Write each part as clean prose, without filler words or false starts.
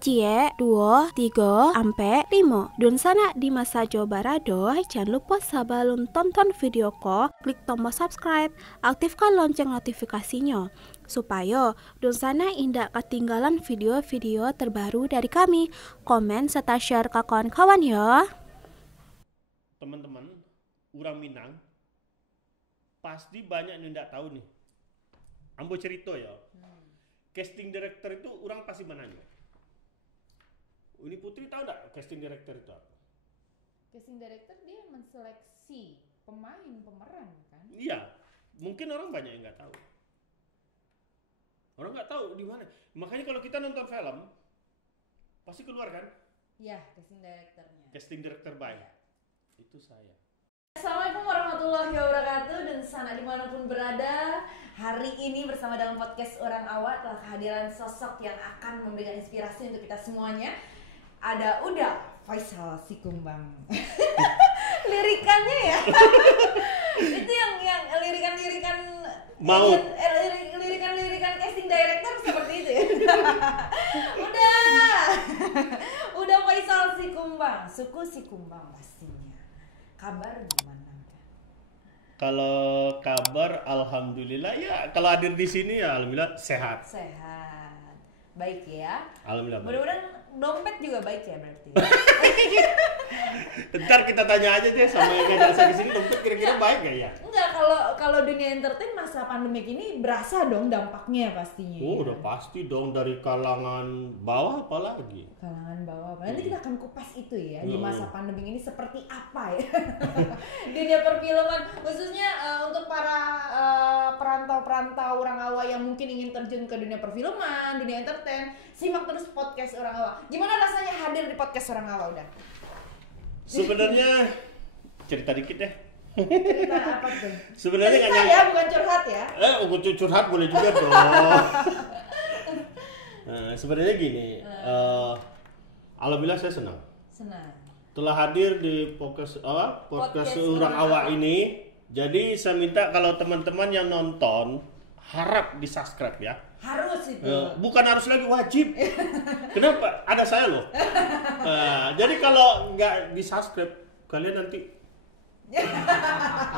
Cie, 2, 3, ampe 5. Dun sana di masa Jawa Barado, jangan lupa sebelum tonton video ko, klik tombol subscribe, aktifkan lonceng notifikasinya, supaya dun sana indak ketinggalan video-video terbaru dari kami. Komen serta share ke kawan-kawan ya. Teman-teman, orang Minang pasti banyak yang nggak tahu nih. Ambo cerita ya. Casting director itu orang pasti menanya. Ini Putri tahu nggak casting director itu apa? Casting director dia menseleksi pemain pemeran kan? Iya, mungkin orang banyak yang nggak tahu. Orang nggak tahu di mana. Makanya kalau kita nonton film pasti keluar kan? Iya, casting directornya. Casting director by. Ya. Itu saya. Assalamualaikum warahmatullahi wabarakatuh, dan sana dimanapun berada. Hari ini bersama dalam podcast Orang Awak telah kehadiran sosok yang akan memberikan inspirasi untuk kita semuanya. Ada Uda Faisal Sikumbang. Lirikannya ya. Itu yang lirikan Mau lirikan casting director seperti itu ya. Udah Faisal Sikumbang, suku Sikumbang pastinya. Kabar gimana? Kalau kabar alhamdulillah ya, kalau hadir di sini ya alhamdulillah sehat. Sehat. Baik ya. Alhamdulillah. Mudah-mudahan dompet juga baik ya berarti. Ntar kita tanya aja deh sama yang ngajak saya kesini, dompet kira-kira baik gak ya? Enggak, kalau dunia entertain masa pandemik ini berasa dong dampaknya pastinya. Oh, ya. udah pasti dong, dari kalangan bawah apalagi. Kalangan bawah. Nanti kita akan kupas itu ya, di masa pandemik ini seperti apa ya. Dunia perfilman khususnya untuk para perantau-perantau orang awak yang mungkin ingin terjun ke dunia perfilman, dunia entertain. Simak terus podcast Orang Awak. Gimana rasanya hadir di podcast Orang Awak udah? Sebenarnya cerita dikit deh. Cerita apa tuh? Sebenarnya nggak cerita nyangka ya, bukan curhat ya? Curhat boleh juga dong. Nah, sebenarnya gini, alhamdulillah saya senang. Senang. Telah hadir di podcast Orang Awak ini. Jadi saya minta kalau teman-teman yang nonton harap di subscribe ya. Harus itu. Bukan harus lagi, wajib. Kenapa? Ada saya loh. Jadi kalau nggak di subscribe kalian nanti,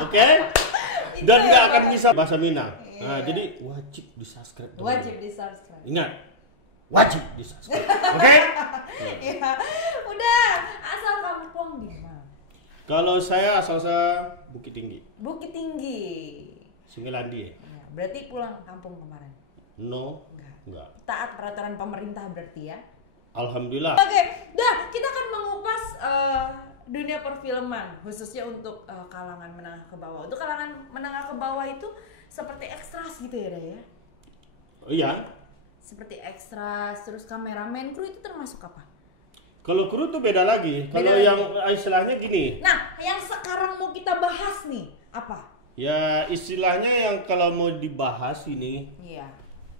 oke? Dan nggak akan bisa bahasa Minang. Nah, jadi wajib di subscribe. Wajib di subscribe. Ingat, wajib di subscribe. Oke? Ya, udah. Asal kampung di mana? Kalau saya asal saya Bukit Tinggi. Bukit Tinggi. Sungai Landi. Ya, berarti pulang kampung kemarin. No, enggak. Taat peraturan pemerintah berarti ya. Alhamdulillah. Oke, dah kita akan mengupas dunia perfilman khususnya untuk kalangan menengah ke bawah. Untuk kalangan menengah ke bawah itu seperti ekstras gitu ya, Dah ya. Oh iya. Seperti ekstras, terus kameramen, kru itu termasuk apa? Kalau kru tuh beda lagi. Kalau Beda yang istilahnya gini. Nah, yang sekarang mau kita bahas nih apa? Ya istilahnya yang kalau mau dibahas ini Iya.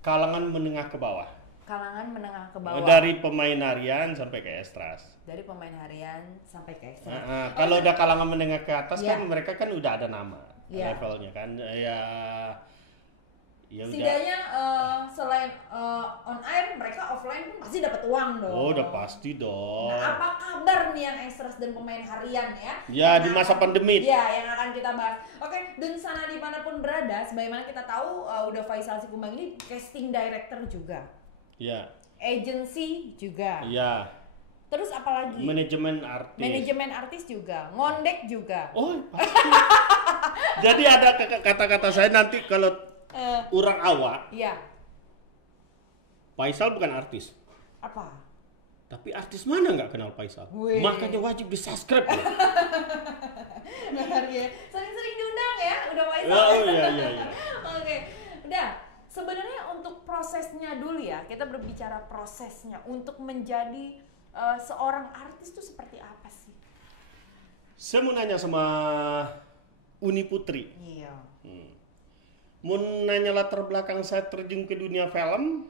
kalangan menengah ke bawah. Kalangan menengah ke bawah. Dari pemain harian sampai ke ekstras. Dari pemain harian sampai ke ekstras. Kalau udah kalangan menengah ke atas Iya. kan mereka kan udah ada nama levelnya kan. Ya udah. Setidaknya selain on air, mereka offline pun pasti dapat uang dong. Oh, udah pasti dong. Nah, apa kabar nih yang ekstras dan pemain harian ya? Ya, di masa pandemi. Ya, yang akan kita bahas. Oke, dan sana dimanapun berada, sebagaimana kita tahu, udah Faisal Sikumbang ini casting director juga. Ya. Agency juga. Ya. Terus apa lagi? Manajemen artis. Manajemen artis juga. Ngondek juga. Oh, pasti. Jadi ada kata-kata saya nanti kalau orang awak. Iya. Faisal bukan artis. Apa? Tapi artis mana nggak kenal Faisal? Wih. Makanya wajib di subscribe ya. Benar ya. Sering-sering diundang ya, udah Faisal. Oh iya. Oke, udah. Sebenarnya kita berbicara prosesnya untuk menjadi seorang artis itu seperti apa sih? Saya mau nanya sama Uni Putri. Iya. Mau nanya latar belakang saya terjun ke dunia film.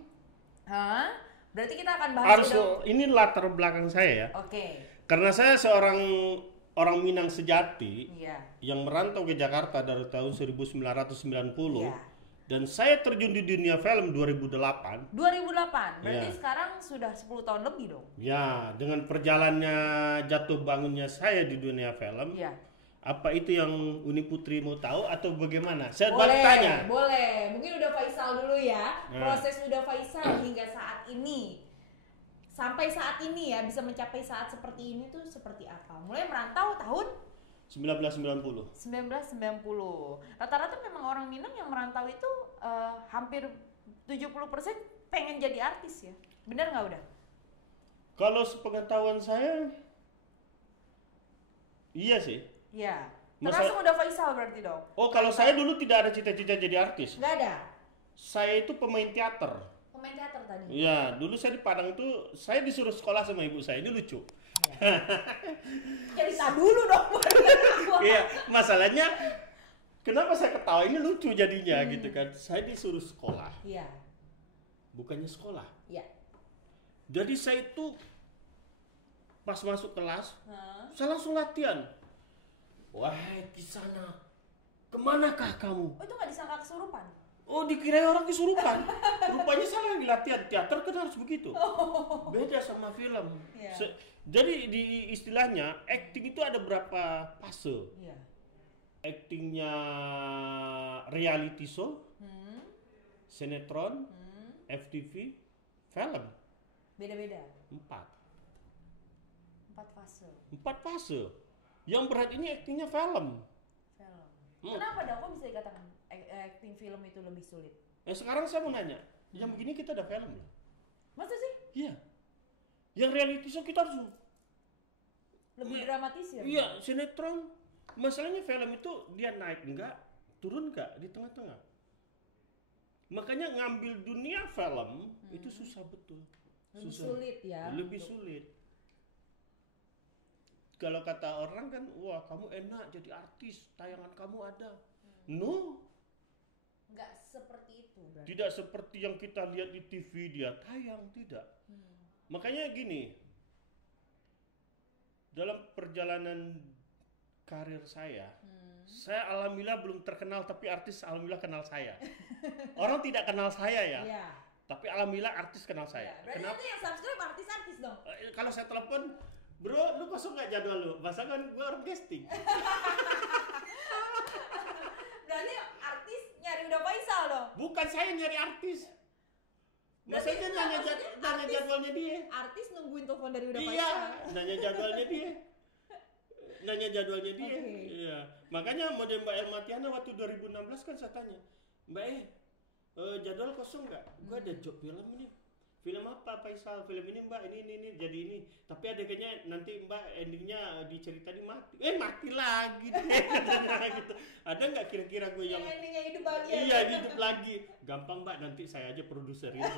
Hah? Berarti kita akan bahas Ini latar belakang saya ya. Oke. Karena saya seorang orang Minang sejati Iya. yang merantau ke Jakarta dari tahun 1990. Iya. Dan saya terjun di dunia film 2008. 2008. Berarti Iya. sekarang sudah 10 tahun lebih dong. Ya, dengan perjalannya jatuh bangunnya saya di dunia film. Iya. Apa itu yang Uni Putri mau tahu atau bagaimana? Saya balik tanya. Boleh. Mungkin udah Faisal dulu ya. Nah. Proses udah Faisal hingga saat ini. Sampai saat ini ya, bisa mencapai saat seperti ini tuh seperti apa? Mulai merantau tahun 1990. 1990. Rata-rata memang orang Minang yang merantau itu hampir 70% pengen jadi artis ya. Bener nggak udah? Kalau sepengetahuan saya, iya sih. Iya. Masa- Termasuk udah Faisal berarti dong? Oh, kalau saya dulu tidak ada cita-cita jadi artis. Nggak ada? Saya itu pemain teater. Pemain teater tadi? Iya, dulu saya di Padang itu, saya disuruh sekolah sama ibu saya. Ini lucu. Cerita dulu dong. Iya, masalahnya kenapa saya ketawa ini lucu jadinya gitu kan. Saya disuruh sekolah, Iya. bukannya sekolah. Iya. Jadi saya itu pas masuk kelas, Hah? saya langsung latihan. Wahai Kisana, kemanakah kamu? Oh itu nggak disangka kesurupan? Oh, dikira orang kesurupan. Rupanya saya lagi latihan teater kan harus begitu. Beda sama film. Iya. Jadi di istilahnya acting itu ada berapa fase. Iya. Actingnya reality show, sinetron, FTV, film. Beda-beda. 4 4 fase. Yang berat ini actingnya film. Film. Hmm. Kenapa dong? Kok bisa dikatakan acting film itu lebih sulit? Sekarang saya mau nanya, yang begini kita ada film loh. Masa sih? Iya. Yang reality show kita harus. Lebih dramatis ya? Iya, sinetron. Masalahnya film itu dia naik enggak, turun enggak di tengah-tengah. Makanya ngambil dunia film itu susah betul. Lebih sulit ya? Lebih sulit. Kalau kata orang kan, wah kamu enak jadi artis, tayangan kamu ada. No, Nggak seperti itu berarti? tidak seperti yang kita lihat di TV dia tayang, tidak. Makanya gini, dalam perjalanan karir saya alhamdulillah belum terkenal, tapi artis alhamdulillah kenal saya. Orang tidak kenal saya ya, Iya. tapi alhamdulillah artis kenal saya. Berarti Kenapa? itu yang subscribe artis-artis dong? Kalau saya telepon, bro, lu kosong nggak jadwal lu? Masa kan gue orang casting. Berarti artis nyari udah Faisal dong? Bukan saya nyari artis. Berarti Maksudnya enggak, nanya, maksudnya nanya artis- jadwalnya dia. Artis nungguin telepon dari udah Iya, Faisal? nanya jadwalnya dia. Nanya jadwalnya dia. Oke. Iya. Makanya model Mbak Elmatiana waktu 2016 kan saya tanya, Mbak jadwal kosong nggak? Gue ada job film ini. Film apa Faisal? Film ini Mbak, ini jadi ini. Tapi adegannya nanti Mbak endingnya diceritain mati. Mati lagi deh katanya gitu. Ada nggak kira-kira gue yang Endingnya hidup bahagia. iya hidup lagi? Gampang Mbak, nanti saya aja produser gitu.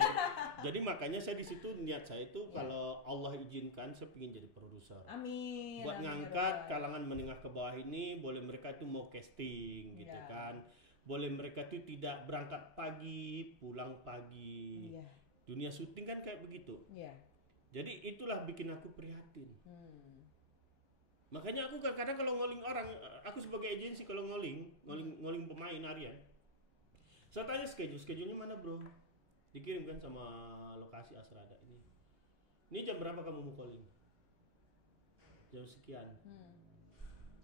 Jadi makanya saya di situ niat saya itu kalau Allah izinkan saya ingin jadi produser. Amin. Buat amin, ngangkat ya kalangan menengah ke bawah ini, boleh mereka itu mau casting gitu Iya. kan. Boleh mereka itu tidak berangkat pagi, pulang pagi. Iya. Dunia syuting kan kayak begitu. Iya. Jadi itulah bikin aku prihatin. Hmm. Makanya aku kadang-kadang kalau ngoling orang, aku sebagai agensi kalau ngoling pemain harian, saya tanya schedule-nya mana bro? Dikirim kan sama lokasi Asrada ini. Ini jam berapa kamu mau calling? Jam sekian.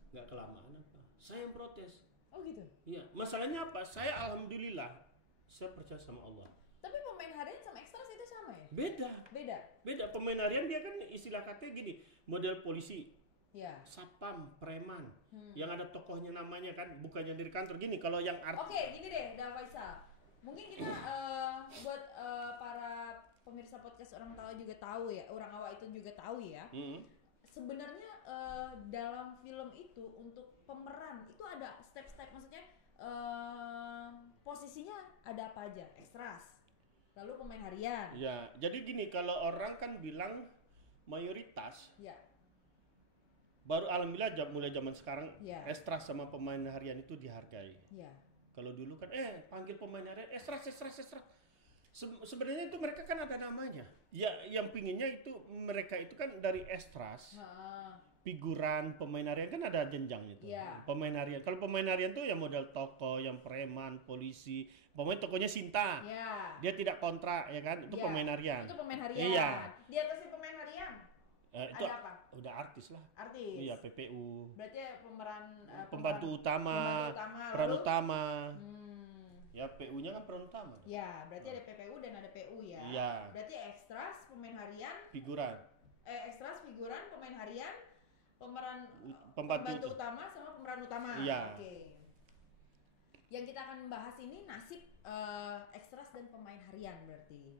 Nggak kelamaan apa? Saya yang protes. Oh gitu. Iya, masalahnya apa? Saya alhamdulillah, saya percaya sama Allah. Tapi pemain harian sama ekstras itu sama ya? Beda. Beda. Pemain harian dia kan istilah katanya gini, model polisi, Ya. satpam, preman, yang ada tokohnya namanya kan, bukannya dari kantor gini. Kalau yang Oke, gini deh, Dah Faisal. Mungkin kita buat para pemirsa podcast orang tahu juga tahu ya, orang awak itu juga tahu ya. Sebenarnya dalam film itu untuk pemeran itu ada step-step, maksudnya posisinya ada apa aja? Ekstras, Lalu pemain harian. Ya, jadi gini, kalau orang kan bilang mayoritas, Ya. baru alhamdulillah mulai zaman sekarang Ya. Estras sama pemain harian itu dihargai. Ya. Kalau dulu kan panggil pemain harian Estras. Sebenarnya itu mereka kan ada namanya. Ya, yang pinginnya itu mereka itu kan dari Estras. Figuran pemain harian kan ada jenjang itu. Iya. Pemain harian. Kalau pemain harian tuh yang model toko, yang preman, polisi. Pemain tokonya Sinta. Ya. Dia tidak kontrak ya kan? Itu Iya. pemain harian. Itu pemain harian. Iya. Di atasnya pemain harian. Itu ada apa? udah artis lah. Artis. Iya, PPU. Berarti pemeran Pembantu utama, peran Lalu? utama. Ya, PU-nya kan peran utama. Ya, berarti ada PPU dan ada PU ya. Iya. Berarti ekstras, pemain harian, Figuran. ekstras, figuran, pemain harian, pemeran Pembantu utama sama pemeran utama. Iya. Oke. Yang kita akan bahas ini nasib ekstras dan pemain harian berarti.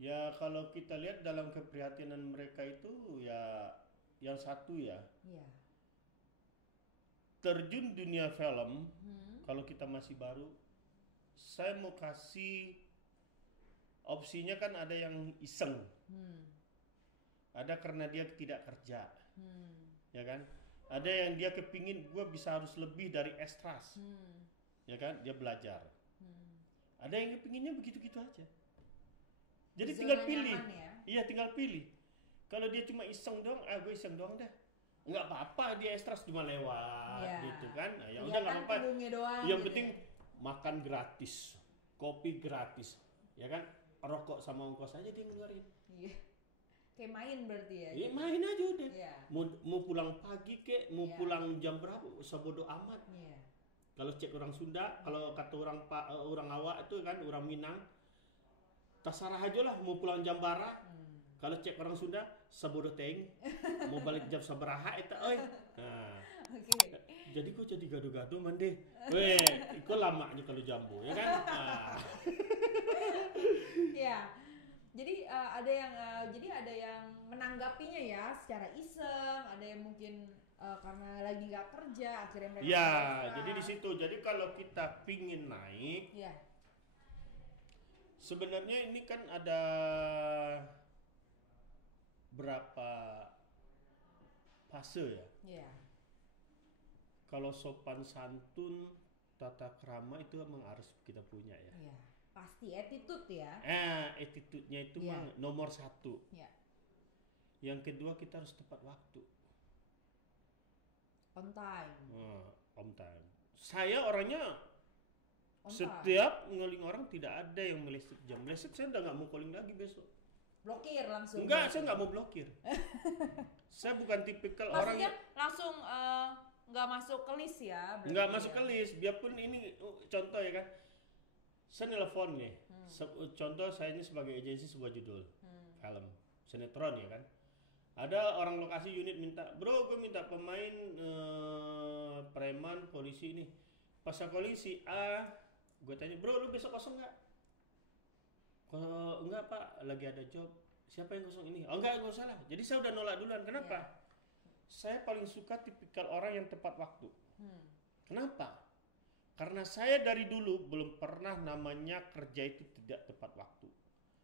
Ya, kalau kita lihat dalam keprihatinan mereka itu ya yang satu ya, Iya. terjun dunia film. Kalau kita masih baru, saya mau kasih opsinya kan ada yang iseng. Ada karena dia tidak kerja. Ya kan? Ada yang dia kepingin gue bisa harus lebih dari Estras. Ya kan? Dia belajar. Ada yang kepinginnya begitu-gitu aja. Jadi Zona tinggal pilih. nyaman ya? Iya, tinggal pilih. Kalau dia cuma iseng doang, gue iseng doang dah. Nggak apa-apa, dia Estras cuma lewat gitu kan. Nah, ya udah nggak apa-apa. Yang penting makan gratis, kopi gratis, ya kan? Rokok sama ongkos aja dia ngeluarin. Iya. Kayak main berarti ya. Iya, main aja udah. Iya. Mau pulang pagi kek, mau Iya. pulang jam berapa, sebodoh amat. Iya. Kalau cek orang Sunda, kalau kata orang Awak itu kan, orang Minang, terserah aja lah mau pulang jam bara. Kalau cek orang Sunda, sebodoh teng, mau balik jam sabaraha itu, oi. Nah, Oke. jadi kok jadi gaduh-gaduh mande. Weh, itu lamanya kalau jambu, ya kan? Nah. Iya. Jadi ada yang menanggapinya ya secara iseng, ada yang mungkin karena lagi nggak kerja akhirnya mereka. Ya, merasa. jadi di situ. Jadi kalau kita pingin naik, Iya. sebenarnya ini kan ada berapa fase ya. Iya. Kalau sopan santun, tata krama itu memang harus kita punya ya. Iya. Pasti attitude ya. Attitude-nya itu Iya. memang nomor satu. Iya. Yang kedua kita harus tepat waktu. On time. On time. Saya orangnya On time. setiap ngeling orang tidak ada yang meleset jam. Meleset saya udah nggak mau calling lagi besok. Blokir langsung. Enggak, saya nggak mau blokir. Saya bukan tipikal orang Maksudnya yang langsung nggak masuk ke list ya? berarti nggak masuk ya? ke list. Biarpun ini contoh ya kan. Saya nelfon nih. Contoh saya ini sebagai agensi sebuah judul film sinetron ya kan. Ada orang lokasi unit minta, bro gue minta pemain preman polisi ini. Pas polisi gue tanya, bro lu besok kosong nggak? Kalau enggak pak, lagi ada job. Siapa yang kosong ini? Oh enggak usah lah. Jadi saya udah nolak duluan. Kenapa? Saya paling suka tipikal orang yang tepat waktu. Kenapa? Karena saya dari dulu belum pernah namanya kerja itu tidak tepat waktu.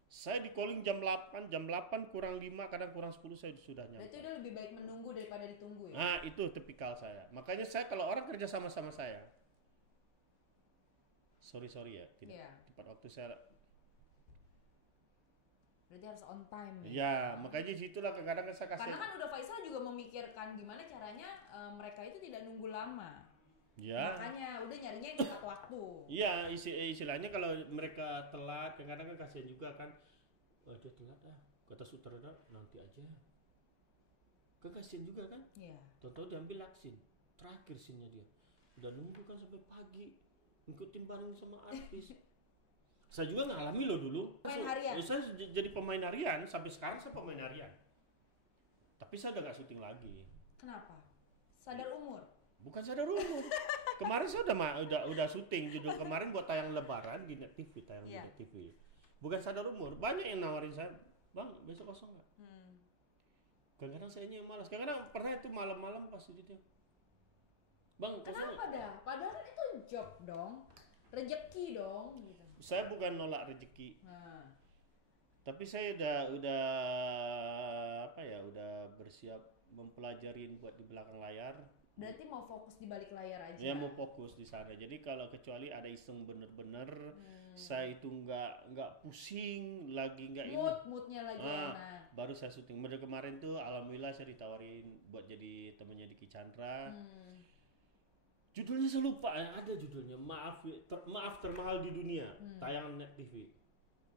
Saya di calling jam 8 kurang 5, kadang kurang 10 saya sudah nyampe. Berarti udah lebih baik menunggu daripada ditunggu ya? Nah itu tipikal saya. Makanya saya kalau orang kerja sama-sama saya, sorry ya, tidak tepat waktu saya. Berarti harus on time ya? Ya, makanya situlah kadang-kadang saya kasih. Karena kan udah Faisal juga memikirkan gimana caranya mereka itu tidak nunggu lama. Ya. Makanya udah nyarinya yang tepat waktu. Iya, istilahnya kalau mereka telat, kadang-kadang kan kasihan juga kan. Dia telat kata sutradara nanti aja. Kan kasihan juga kan? Iya. Tahu-tahu diambil laksin. Terakhir scene-nya dia. Udah nunggu kan sampai pagi. Ngikutin bareng sama artis. Saya juga ngalami loh dulu. Pemain harian? Saya jadi pemain harian, sampai sekarang saya pemain harian. Tapi saya udah gak syuting lagi. Kenapa? Sadar umur? Bukan sadar umur. Kemarin saya udah syuting judul kemarin buat tayang lebaran di Net TV, di Net TV. Bukan sadar umur. Banyak yang nawarin saya, "Bang, besok kosong enggak?" Kadang-kadang saya yang malas. Kadang-kadang pernah itu malam-malam pas itu dia. "Bang, kosong." Kenapa dah? Padahal kan itu job dong. Rezeki dong gitu. saya bukan nolak rezeki. Tapi saya udah apa ya, udah bersiap mempelajarin buat di belakang layar. Berarti mau fokus di balik layar aja. Ya mau fokus di sana. Jadi kalau kecuali ada iseng bener-bener, saya itu nggak pusing lagi, nggak ini. Moodnya lagi enak. Baru saya syuting. Kemarin tuh alhamdulillah saya ditawarin buat jadi temannya Diki Chandra. Judulnya saya lupa, ada judulnya. Maaf termahal di dunia. Tayangan Net TV.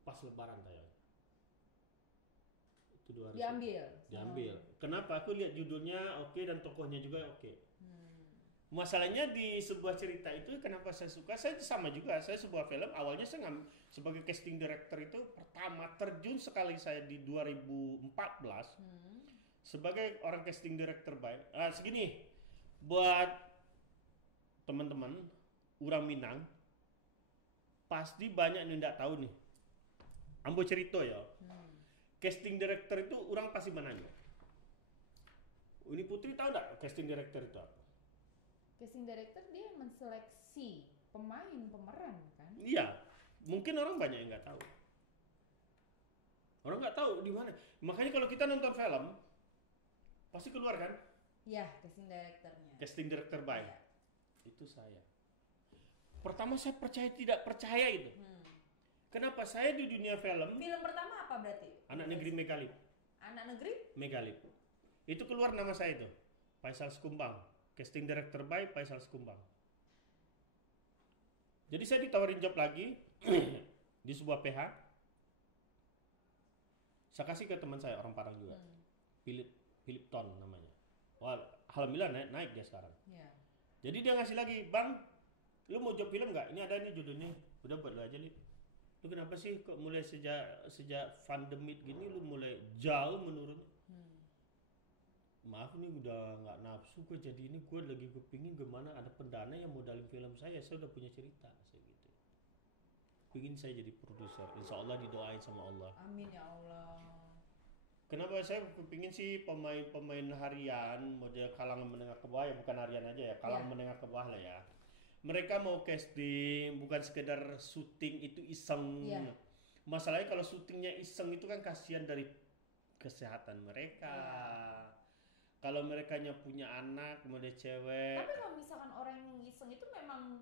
Pas Lebaran tayang. Itu 2 hari. Diambil. Kenapa? Aku lihat judulnya oke dan tokohnya juga oke. Masalahnya di sebuah cerita itu kenapa saya suka, saya sama juga, saya sebuah film awalnya saya sebagai casting director itu pertama terjun sekali saya di 2014 sebagai orang casting director baik. Segini buat teman-teman orang Minang pasti banyak yang tidak tahu nih. Ambo cerita ya. Casting director itu orang pasti menanya. Ini Putri tahu nggak casting director itu apa? Casting director dia menseleksi pemeran kan? Iya, mungkin orang banyak yang nggak tahu. Orang nggak tahu di mana. Makanya kalau kita nonton film, pasti keluar kan? Iya, casting directornya. Casting director baik. Itu saya. Pertama saya percaya tidak percaya itu. Kenapa? Saya di dunia film. Film pertama apa berarti? Anak Negeri Megalip. Anak Negeri? Megalip. Itu keluar nama saya itu. Faisal Skumbang. Casting director by Faisal Skumbang. Jadi saya ditawarin job lagi di sebuah PH. Saya kasih ke teman saya orang Padang juga. Philip Ton namanya. Wah, alhamdulillah naik dia sekarang. Jadi dia ngasih lagi, "Bang, lu mau job film nggak? Ini ada nih judulnya. Udah buat lu aja, Lip. Lu kenapa sih kok mulai sejak pandemik gini lu mulai jauh menurun?" Maaf nih udah nggak nafsu gue jadi ini, gue lagi kepingin gimana ada pendana yang modalin film saya udah punya cerita saya gitu. Pingin saya jadi produser, insya Allah didoain sama Allah. Amin ya Allah. Kenapa saya kepingin sih pemain harian model kalangan menengah ke bawah ya, bukan harian aja ya, kalangan menengah ke bawah lah ya. Mereka mau casting bukan sekedar syuting itu iseng. Masalahnya kalau syutingnya iseng itu kan kasihan dari kesehatan mereka. Kalau mereka punya anak, model cewek. Tapi kalau misalkan orang yang iseng itu memang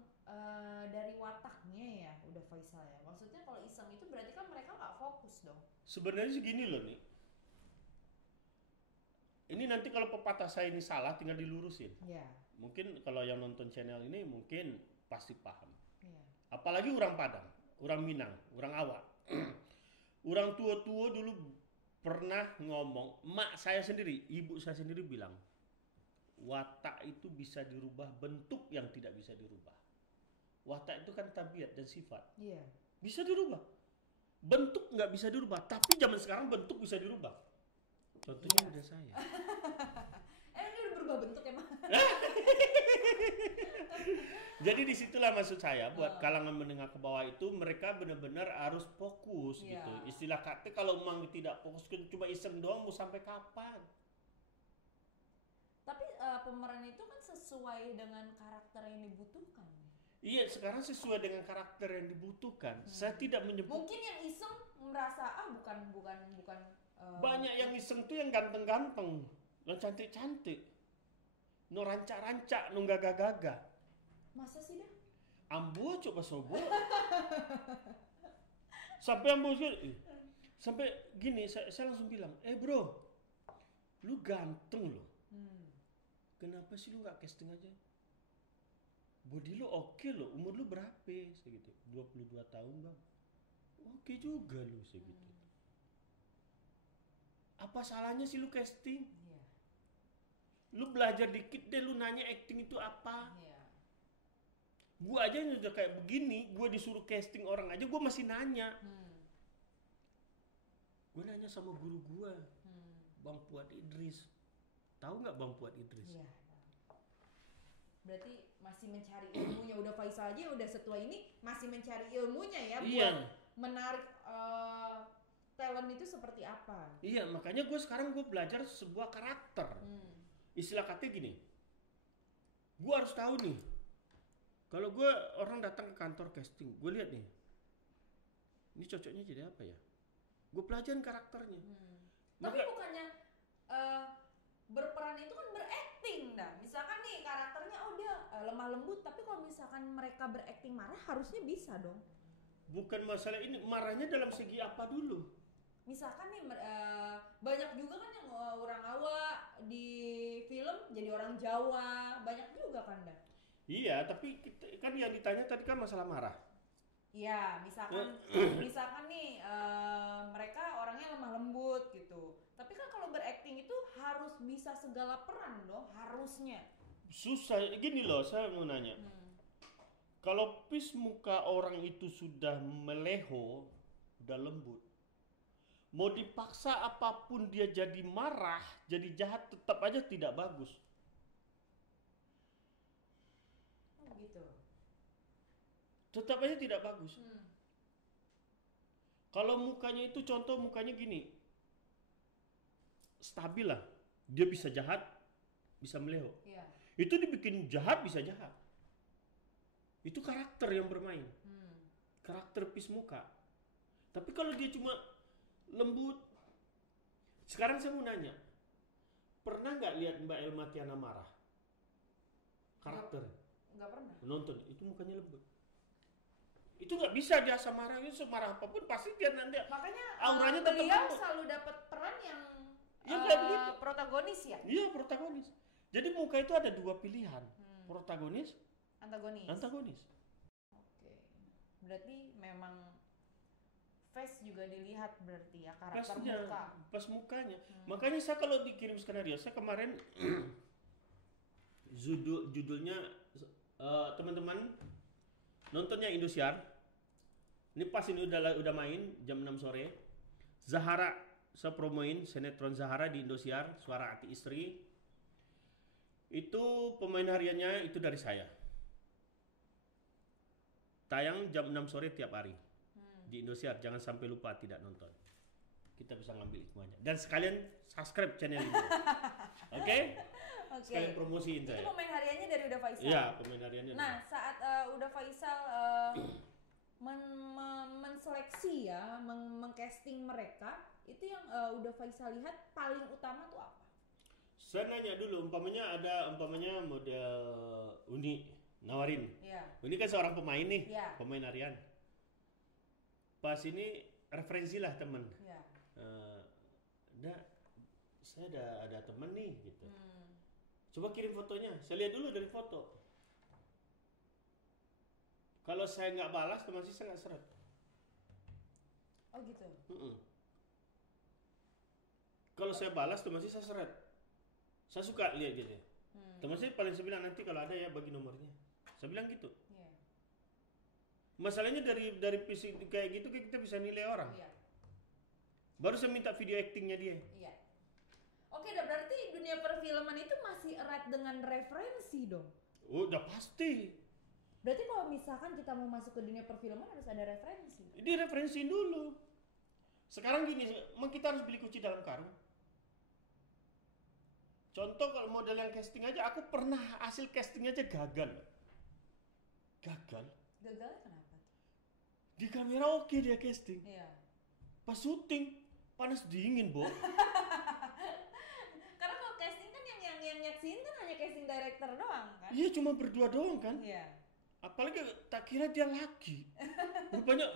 dari wataknya ya, udah Faisal ya. Maksudnya kalau iseng itu berarti kan mereka nggak fokus dong. Sebenarnya segini loh nih. Ini nanti kalau pepatah saya ini salah, tinggal dilurusin. Mungkin kalau yang nonton channel ini mungkin pasti paham. Apalagi orang Padang, orang Minang, orang Awak. Orang tua-tua dulu pernah ngomong, mak saya sendiri, ibu saya sendiri bilang, watak itu bisa dirubah, bentuk yang tidak bisa dirubah. Watak itu kan tabiat dan sifat. Bisa dirubah. Bentuk nggak bisa dirubah, tapi zaman sekarang bentuk bisa dirubah. Contohnya udah saya. Ini udah berubah bentuk emang. Jadi disitulah maksud saya buat kalangan menengah ke bawah itu mereka benar-benar harus fokus gitu. Istilah kata kalau memang tidak fokus cuma iseng doang mau sampai kapan? Tapi pemeran itu kan sesuai dengan karakter yang dibutuhkan. Iya, sekarang sesuai dengan karakter yang dibutuhkan. Saya tidak menyebut. Mungkin yang iseng merasa bukan. Banyak yang iseng tuh yang ganteng-ganteng, yang cantik-cantik, no rancak-rancak, no gagah-gagah. Masa sih dah? Ambo coba sobo. Sampai Ambo sampai gini, saya langsung bilang, bro, lu ganteng loh. Kenapa sih lu nggak casting aja? Body lu oke loh, umur lu berapa? Segitu, 22 tahun bang. Oke juga lu segitu. Apa salahnya sih lu casting? Lu belajar dikit deh, lu nanya acting itu apa? Gua aja udah kayak begini, gua disuruh casting orang aja gua masih nanya. Gua nanya sama guru gua, Bang Fuad Idris. Tahu nggak Bang Fuad Idris? Iya. Berarti masih mencari ilmunya. Udah Faisal aja udah setua ini masih mencari ilmunya ya buat menarik talent itu seperti apa. Iya, makanya sekarang gue belajar sebuah karakter. Istilah katanya gini, gue harus tahu nih, kalau gue orang datang ke kantor casting, gue lihat nih, ini cocoknya jadi apa ya? Gue pelajarin karakternya. Tapi Maka- bukannya berperan itu kan berakting dah. Misalkan nih karakternya dia lemah lembut, tapi kalau misalkan mereka berakting marah harusnya bisa dong. Bukan masalah ini, marahnya dalam segi apa dulu? Misalkan nih banyak juga kan yang orang Jawa di film jadi orang Jawa, banyak juga kan dah. Iya, tapi kan yang ditanya tadi kan masalah marah. Iya, misalkan nih mereka orangnya lemah lembut gitu. Tapi kan kalau berakting itu harus bisa segala peran dong, harusnya. Susah, gini loh, saya mau nanya. Kalau pis muka orang itu sudah meleho, udah lembut, mau dipaksa apapun dia jadi marah, jadi jahat, tetap aja tidak bagus. Oh gitu. Tetap aja tidak bagus. Kalau mukanya itu, contoh mukanya gini, stabil lah, dia bisa jahat, bisa meleho. Iya. Itu dibikin jahat, bisa jahat. Itu karakter yang bermain. Karakter pis muka. Tapi kalau dia cuma lembut. Sekarang saya mau nanya, pernah nggak lihat Mbak Elma Tiana marah? Karakter. Nggak pernah. Nonton, itu mukanya lembut. Itu nggak bisa dia marah, itu semarah apapun pasti dia nanti Makanya auranya tetap beliau lembut. selalu dapat peran yang Ya, kayak begitu. protagonis ya, Iya, protagonis. Jadi muka itu ada dua pilihan, protagonis, antagonis. antagonis. Oke. Berarti memang face juga dilihat berarti ya, karakter Pasnya, muka. pas mukanya. Makanya saya kalau dikirim skenario, saya kemarin judulnya teman-teman nontonnya Indosiar. Ini pas ini udah main jam 6 sore. Zahara, saya promoin sinetron Zahara di Indosiar, Suara Hati Istri. Itu pemain hariannya itu dari saya. Tayang jam 6 sore tiap hari di Indosiar. Jangan sampai lupa tidak nonton. Kita bisa ngambil hikmahnya. Dan sekalian subscribe channel ini. Oke? Oke. Sekalian promosiin Itu saya. pemain hariannya dari Uda Faisal. Iya, pemain hariannya. Nah, saat Uda Faisal menseleksi ya, mengcasting mereka, itu yang Uda Faisal lihat paling utama tuh apa? Saya nanya dulu, umpamanya model Uni nawarin. Iya. Ini kan seorang pemain nih, Iya. pemain harian. Pas ini referensi lah temen. Iya. Saya ada temen nih gitu. Coba kirim fotonya, saya lihat dulu dari foto. Kalau saya nggak balas, otomatis saya nggak seret. Oh gitu. Kalau saya balas, otomatis saya seret. Saya suka lihat gitu. Teman saya paling saya bilang nanti kalau ada ya bagi nomornya. Saya bilang gitu. Iya. Masalahnya dari fisik kayak gitu kita bisa nilai orang. Iya. Baru saya minta video actingnya dia. Iya. Oke, berarti dunia perfilman itu masih erat dengan referensi dong. Oh, udah pasti. Berarti kalau misalkan kita mau masuk ke dunia perfilman harus ada referensi. Ini referensi dulu. Sekarang gini, kita harus beli kunci dalam karung. Contoh kalau model yang casting aja, aku pernah hasil casting aja gagal. Gagal. Gagalnya kenapa tuh? Di kamera oke dia casting. Iya. Pas syuting panas dingin, Bo. Karena kalau casting kan yang nyaksiin kan hanya casting director doang kan? Iya, cuma berdua doang kan. Iya. Apalagi tak kira dia laki. Rupanya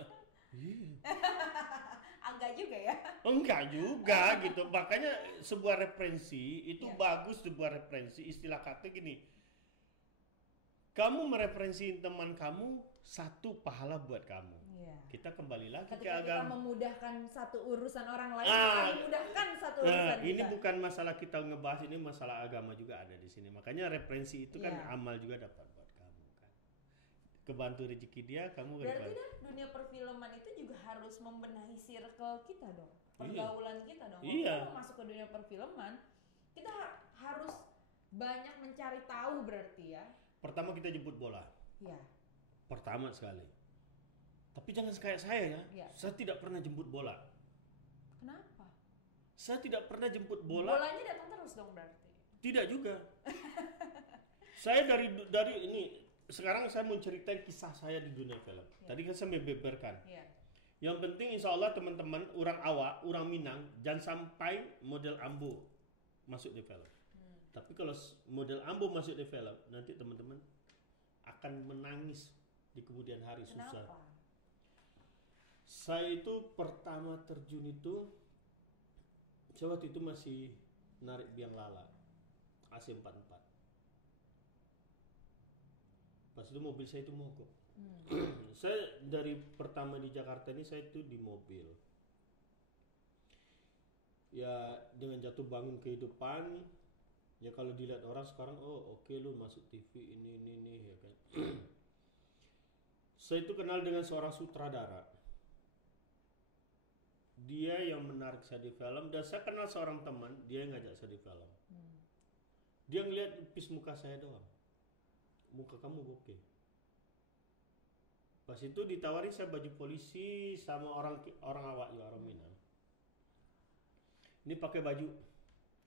Agak juga ya. enggak juga gitu. Makanya sebuah referensi itu Iya. bagus, sebuah referensi istilah kata gini. Kamu mereferensiin teman kamu, satu pahala buat kamu. Iya. Kita kembali lagi ke Ketika kita agama. memudahkan satu urusan orang lain, Ah. kita memudahkan satu urusan Ini kita. bukan masalah kita ngebahas, ini masalah agama juga ada di sini. Makanya referensi itu kan Iya. amal juga dapat buat kamu kan. Kebantu rezeki dia, kamu Berarti kebantu. kan dunia perfilman itu juga harus membenahi circle kita dong, pergaulan kita dong. Kalau Iya. kita mau masuk ke dunia perfilman, kita harus banyak mencari tahu berarti ya. Pertama kita jemput bola. Iya. Pertama sekali. Tapi jangan kayak saya ya. Iya. Saya tidak pernah jemput bola. Kenapa? Saya tidak pernah jemput bola. Bolanya datang terus dong berarti. Tidak juga. Saya dari ini sekarang saya mau ceritain kisah saya di dunia film. Iya. Tadi kan saya membeberkan. Iya. Yang penting insya Allah teman-teman orang awak, orang Minang jangan sampai model Ambo masuk di film. Tapi kalau model Ambo masuk di film, nanti teman-teman akan menangis di kemudian hari. Kenapa? Susah. Saya itu pertama terjun itu, saya waktu itu masih narik biang lala AC44. Pas itu mobil saya itu mogok. Saya dari pertama di Jakarta ini saya itu di mobil. Ya dengan jatuh bangun kehidupan. Ya kalau dilihat orang sekarang, oh oke, lu masuk TV ini ya kan. Saya itu kenal dengan seorang sutradara. Dia yang menarik saya di film, dan saya kenal seorang teman, dia yang ngajak saya di film. Dia ngeliat pis muka saya doang. Muka kamu oke. Pas itu ditawari saya baju polisi sama orang awak ya, orang Minang. Ini pakai baju,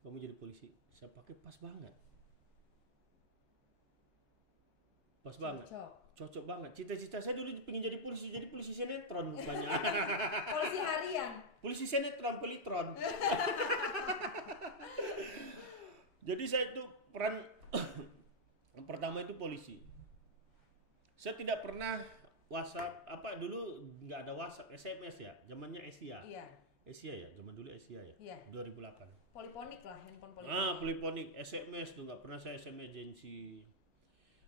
kamu jadi polisi. Saya pakai pas banget. Pas banget. Cocok banget. Cita-cita saya dulu pengen jadi polisi sinetron banyak. Polisi harian. Polisi sinetron, pelitron. Jadi saya itu peran pertama itu polisi. Saya tidak pernah WhatsApp, dulu nggak ada WhatsApp, SMS ya, zamannya Asia. Iya. Asia ya, zaman dulu Asia ya. Iya. 2008. Poliponik lah, handphone poliponik. Poliponik, SMS tuh nggak pernah saya SMS agensi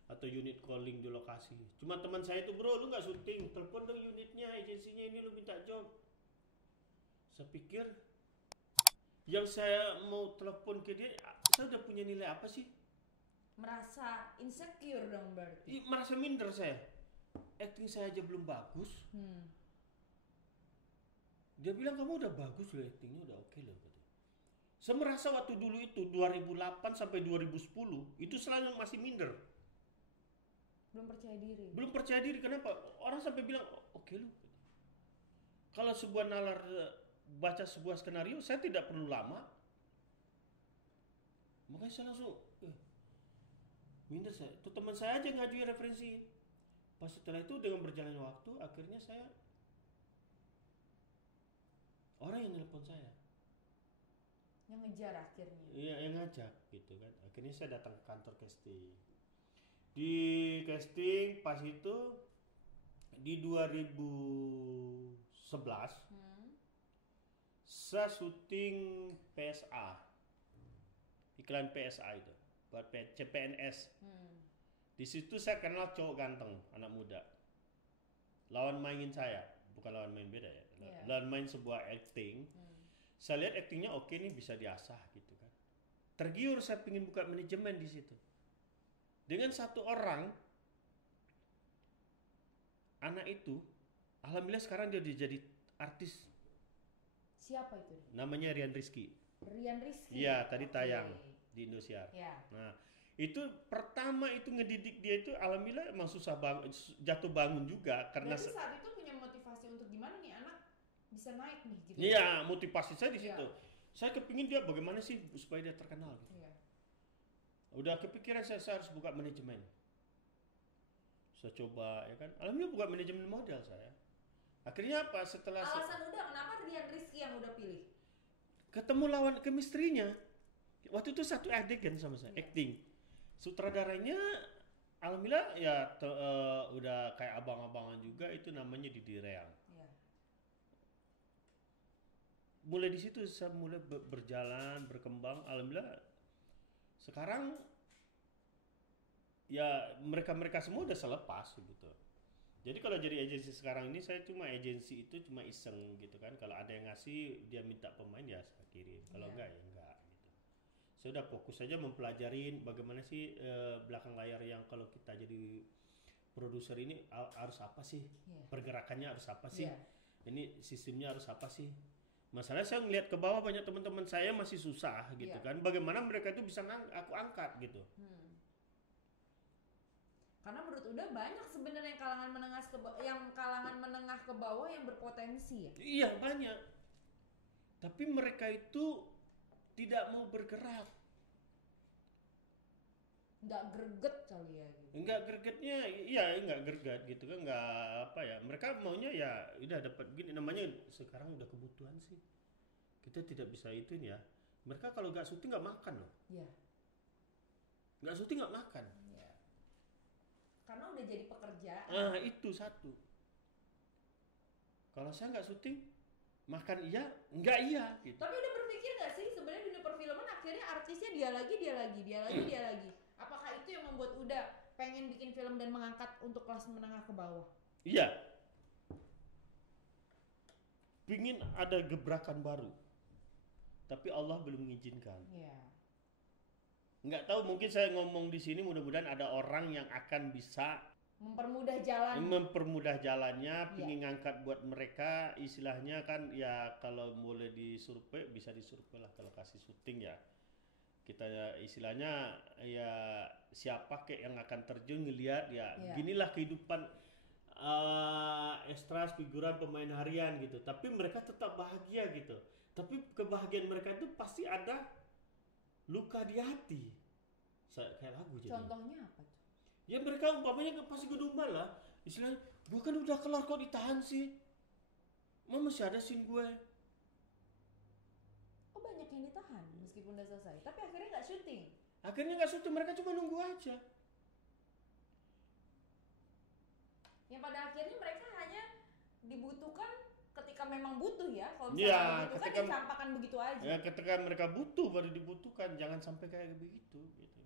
atau unit calling di lokasi. Cuma teman saya itu, bro, lu nggak syuting, telepon dong unitnya, agensinya ini lu minta job. Saya pikir yang saya mau telepon ke dia, saya udah punya nilai apa sih? Merasa insecure dong berarti. Merasa minder saya. Acting saya aja belum bagus. Dia bilang kamu udah bagus loh, actingnya udah oke loh. Saya merasa waktu dulu itu 2008 sampai 2010 itu selalu masih minder. Belum percaya diri. Kenapa? Orang sampai bilang oke loh. Kalau sebuah nalar baca sebuah skenario, saya tidak perlu lama. Makanya saya langsung minder saya. Itu teman saya aja ngajuin referensi. Pas setelah itu dengan berjalannya waktu, akhirnya saya orang yang nelpon saya. Yang ngejar akhirnya. Iya, yang ngajak gitu kan. Akhirnya saya datang ke kantor casting. Di casting pas itu di 2011 saya syuting PSA. Iklan PSA itu buat CPNS. Di situ saya kenal cowok ganteng, anak muda. Lawan mainin saya, bukan lawan main beda ya. Lawan main sebuah acting. Saya lihat actingnya oke nih, bisa diasah gitu kan. Tergiur saya pengen buka manajemen di situ. Dengan satu orang, anak itu, alhamdulillah sekarang dia jadi artis. Siapa itu? Namanya Rian Rizky. Rian Rizky. Iya, tadi tayang di Indosiar. Ya. Nah, itu pertama itu ngedidik dia itu alhamdulillah emang susah banget, jatuh bangun juga karena berarti saat itu punya motivasi untuk gimana nih anak bisa naik nih gitu. Iya, motivasi saya di situ. Saya kepingin dia bagaimana sih supaya dia terkenal gitu. Iya. Udah kepikiran saya harus buka manajemen. Saya coba ya kan. Alhamdulillah buka manajemen model saya. Akhirnya apa setelah alasan udah kenapa Rian Rizky yang udah pilih? Ketemu lawan chemistry-nya. Waktu itu satu adegan sama saya, acting. Sutradaranya alhamdulillah ya udah kayak abang-abangan juga, itu namanya Didi Reang. Mulai di situ saya mulai berjalan, berkembang, alhamdulillah. Sekarang ya mereka semua udah selepas gitu. Jadi kalau jadi agensi sekarang ini saya cuma agensi itu cuma iseng gitu kan. Kalau ada yang ngasih dia minta pemain ya saya kirim. Kalau enggak ya enggak gitu. Saya udah fokus saja mempelajarin bagaimana sih belakang layar yang kalau kita jadi produser ini harus apa sih? Pergerakannya harus apa sih? Ini sistemnya harus apa sih? Masalahnya saya ngeliat ke bawah banyak teman-teman saya masih susah gitu kan. Bagaimana mereka itu bisa aku angkat gitu. Karena menurut Uda banyak sebenarnya yang kalangan menengah ke bawah yang berpotensi ya. Iya banyak. Tapi mereka itu tidak mau bergerak. nggak greget kali ya gitu. Enggak gregetnya, iya enggak greget gitu kan, enggak apa ya. Mereka maunya ya udah dapat gini, namanya sekarang udah kebutuhan sih. Kita tidak bisa ituin ya. Mereka kalau nggak syuting nggak makan loh. Iya. Nggak syuting nggak makan. Iya. Karena udah jadi pekerjaan. Ah itu satu. Kalau saya nggak syuting, makan iya, nggak iya gitu. Tapi udah berpikir nggak sih sebenarnya dunia perfilman akhirnya artisnya dia lagi. Apakah itu yang membuat Uda pengen bikin film dan mengangkat untuk kelas menengah ke bawah? Iya. Pingin ada gebrakan baru. Tapi Allah belum mengizinkan. Iya. Nggak tahu, mungkin saya ngomong di sini mudah-mudahan ada orang yang akan bisa mempermudah jalannya, pingin ngangkat buat mereka, istilahnya kan ya kalau boleh disurvei bisa disurvei lah kalau kasih syuting ya. Kita ya, istilahnya ya siapa kek yang akan terjun ngelihat ya ginilah kehidupan ekstras, figuran, pemain harian gitu. Tapi mereka tetap bahagia gitu. Tapi kebahagiaan mereka itu pasti ada luka di hati. Kayak lagu jadi. Contohnya apa tuh? Ya mereka umpamanya pasti gedumban lah. Istilahnya, gue kan udah kelar kok ditahan sih. Masih ada scene gue. Oh banyak yang ditahan meskipun udah selesai. Tapi akhirnya nggak syuting. Akhirnya nggak syuting, mereka cuma nunggu aja. Yang pada akhirnya mereka hanya dibutuhkan ketika memang butuh ya. Kalau misalnya dibutuhkan dicampakkan begitu aja. Ya ketika mereka butuh baru dibutuhkan, jangan sampai kayak begitu gitu.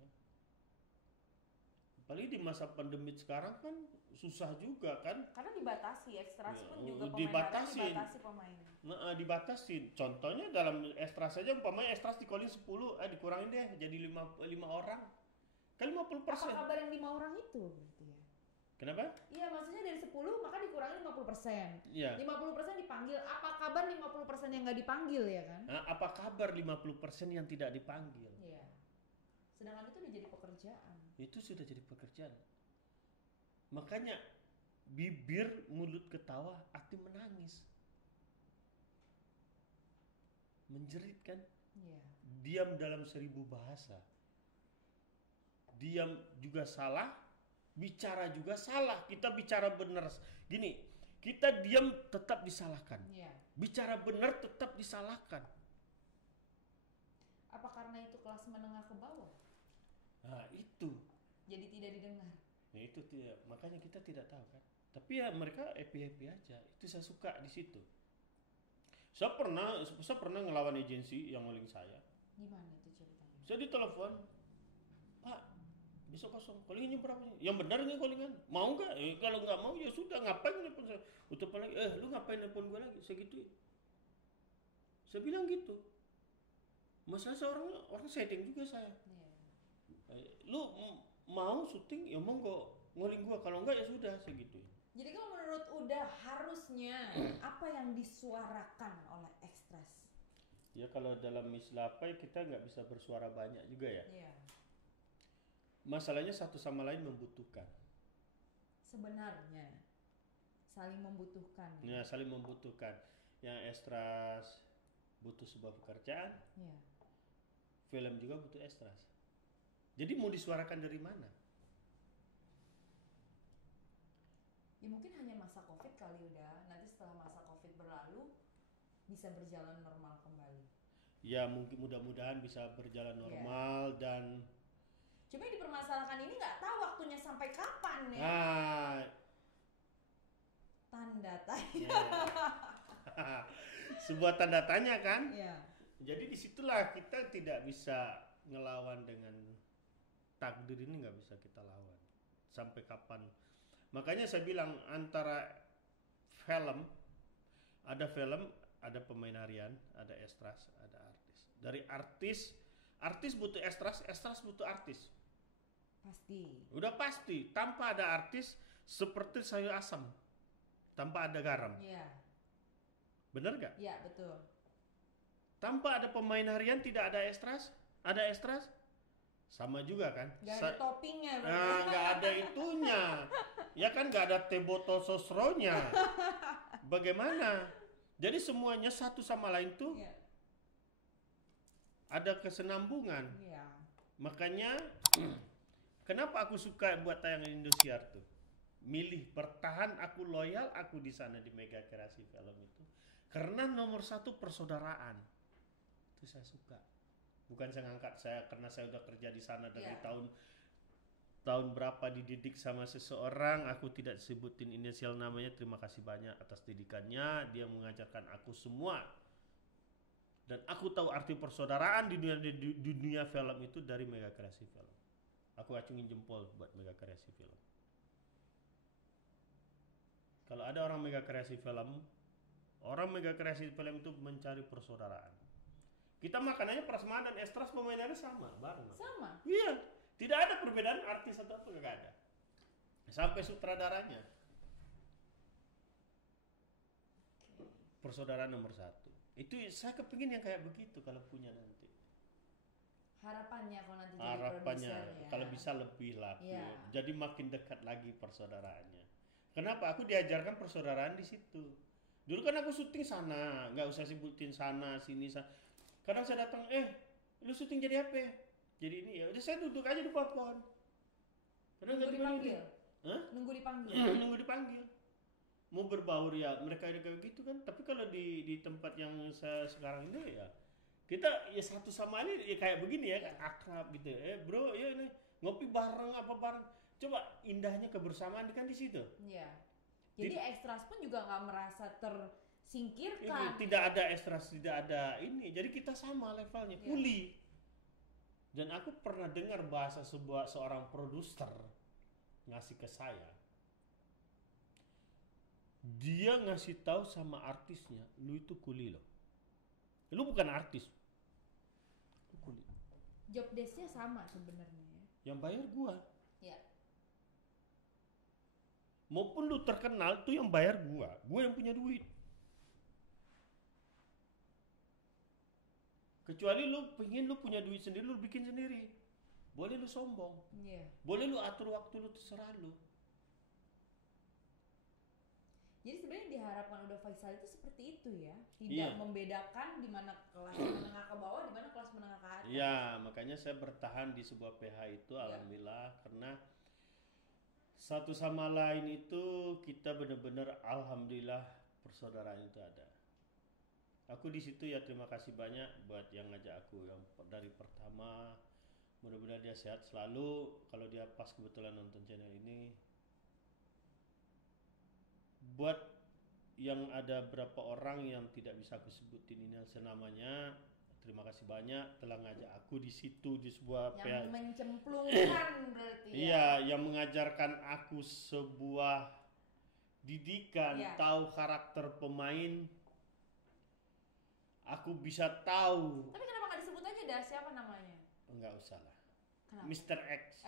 Apalagi di masa pandemi sekarang kan susah juga kan. Karena dibatasi, ekstras ya, pun juga dibatasi pemain. Nah, dibatasin. Contohnya dalam ekstras saja umpamanya ekstras di calling 10, dikurangin deh jadi 5 orang. Kan 50%. Apa kabar yang 5 orang itu berarti ya? Kenapa? Iya, maksudnya dari 10 maka dikurangi 50%. Iya. 50% dipanggil. Apa kabar 50% yang nggak dipanggil ya kan? Nah, apa kabar 50% yang tidak dipanggil? Iya. Sedangkan itu udah jadi pekerjaan. Itu sudah jadi pekerjaan. Makanya bibir mulut ketawa, hati menangis. Menjerit kan? Iya. Diam dalam 1000 bahasa. Diam juga salah, bicara juga salah. Kita bicara benar. Gini, kita diam tetap disalahkan. Iya. Bicara benar tetap disalahkan. Apa karena itu kelas menengah ke bawah? Nah, itu. Jadi tidak didengar. Nah, itu tidak. Makanya kita tidak tahu kan. Tapi ya mereka happy-happy aja. Itu saya suka di situ. Saya pernah ngelawan agensi yang ngoling saya. Gimana itu ceritanya? Saya ditelepon, Pak, besok kosong. Callingnya berapa? Yang benar nggak callingan? Mau nggak? Kalau nggak mau ya sudah. Ngapain nelfon saya? Untuk lagi? Lu ngapain nelfon gue lagi? Saya gituin. Saya bilang gitu. Masalah orang setting juga saya. Yeah. Lu mau syuting ya monggo, ngoling gua, kalau enggak ya sudah, saya gituin. Jadi kalau menurut Uda harusnya apa yang disuarakan oleh ekstras? Ya kalau dalam istilah apa ya, kita nggak bisa bersuara banyak juga ya. Iya. Masalahnya satu sama lain membutuhkan. Sebenarnya saling membutuhkan. Ya saling membutuhkan. Yang ekstras butuh sebuah pekerjaan. Iya. Film juga butuh ekstras. Jadi mau disuarakan dari mana? Ya mungkin hanya masa Covid kali udah. Nanti setelah masa Covid berlalu bisa berjalan normal kembali. Ya mungkin mudah-mudahan bisa berjalan normal dan. Cuma yang dipermasalahkan ini nggak tahu waktunya sampai kapan ya. Tanda tanya. Sebuah tanda tanya kan? Iya. Jadi disitulah kita tidak bisa ngelawan dengan takdir ini, nggak bisa kita lawan sampai kapan. Makanya saya bilang antara film, ada pemain harian, ada ekstras, ada artis. Dari artis butuh ekstras butuh artis. Pasti. Udah pasti. Tanpa ada artis seperti sayur asam, tanpa ada garam. Iya. Bener gak? Iya betul. Tanpa ada pemain harian tidak ada ekstras, sama juga kan? Gak ada toppingnya. Nah, gak ada itunya. Ya kan gak ada teh botol sosronya. Bagaimana? Jadi semuanya satu sama lain tuh ada kesenambungan. Iya. Makanya Kenapa aku suka buat tayangan Indosiar tuh? Milih bertahan, aku loyal, aku di sana di Mega Kreasi Film itu. Karena nomor satu persaudaraan. Itu saya suka. Bukan saya ngangkat saya karena saya udah kerja di sana dari tahun berapa dididik sama seseorang, aku tidak sebutin inisial namanya. Terima kasih banyak atas didikannya, dia mengajarkan aku semua. Dan aku tahu arti persaudaraan di dunia film itu dari Mega Kreasi Film. Aku acungin jempol buat Mega Kreasi Film. Kalau ada orang Mega Kreasi Film itu mencari persaudaraan. Kita makanannya prasmanan, Estras pemainnya sama, bareng. Sama? Iya, tidak ada perbedaan artis atau apa, gak ada. Sampai sutradaranya. Persaudaraan nomor satu. Itu saya kepingin yang kayak begitu kalau punya nanti. Harapannya kalau nanti jadi Harapannya produser ya. kalau bisa lebih lah. Iya. Jadi makin dekat lagi persaudaraannya. Kenapa? Aku diajarkan persaudaraan di situ. Dulu kan aku syuting sana, nggak usah sebutin sana sini sana. Kadang saya datang, lu syuting jadi apa? Jadi ini ya. Udah saya duduk aja di pohon. Kadang Nunggu dipanggil? Hah? Nunggu dipanggil? Nunggu dipanggil. Mau berbaur ya mereka kayak gitu kan. Tapi kalau di tempat yang saya sekarang ini ya kita ya satu sama lain ya kayak begini ya, akrab gitu. Bro, ya ini ngopi bareng apa bareng. Coba indahnya kebersamaan kan di situ. Iya. Jadi ekstras pun juga nggak merasa tersingkirkan. Tidak ada ekstras, tidak ada ini. Jadi kita sama levelnya, kuli. Dan aku pernah dengar bahasa seorang produser ngasih ke saya. Dia ngasih tahu sama artisnya, lu itu kuli loh. Lu bukan artis. Lu kuli. Job desk-nya sama sebenarnya ya. Yang bayar gua. Ya. Maupun lu terkenal tuh yang bayar gua yang punya duit. Kecuali lu pengen lu punya duit sendiri, lu bikin sendiri. Boleh lu sombong. Iya. Boleh lu atur waktu lu, terserah lu. Jadi sebenarnya diharapkan udah Faisal itu seperti itu ya, tidak membedakan di mana kelas menengah ke bawah, di mana kelas menengah ke atas. Iya, makanya saya bertahan di sebuah PH itu, alhamdulillah, karena satu sama lain itu kita benar-benar alhamdulillah persaudaraan itu ada. Aku di situ ya terima kasih banyak buat yang ngajak aku yang dari pertama. Mudah-mudahan dia sehat selalu. Kalau dia pas kebetulan nonton channel ini. Buat yang ada berapa orang yang tidak bisa aku sebutin ini namanya, terima kasih banyak telah ngajak aku di situ di sebuah yang mencemplungkan berarti ya. Iya, yang mengajarkan aku sebuah didikan, tahu karakter pemain. Aku bisa tahu. Tapi kenapa nggak disebut aja dah siapa namanya? Enggak usah lah. Kenapa? Mr. X.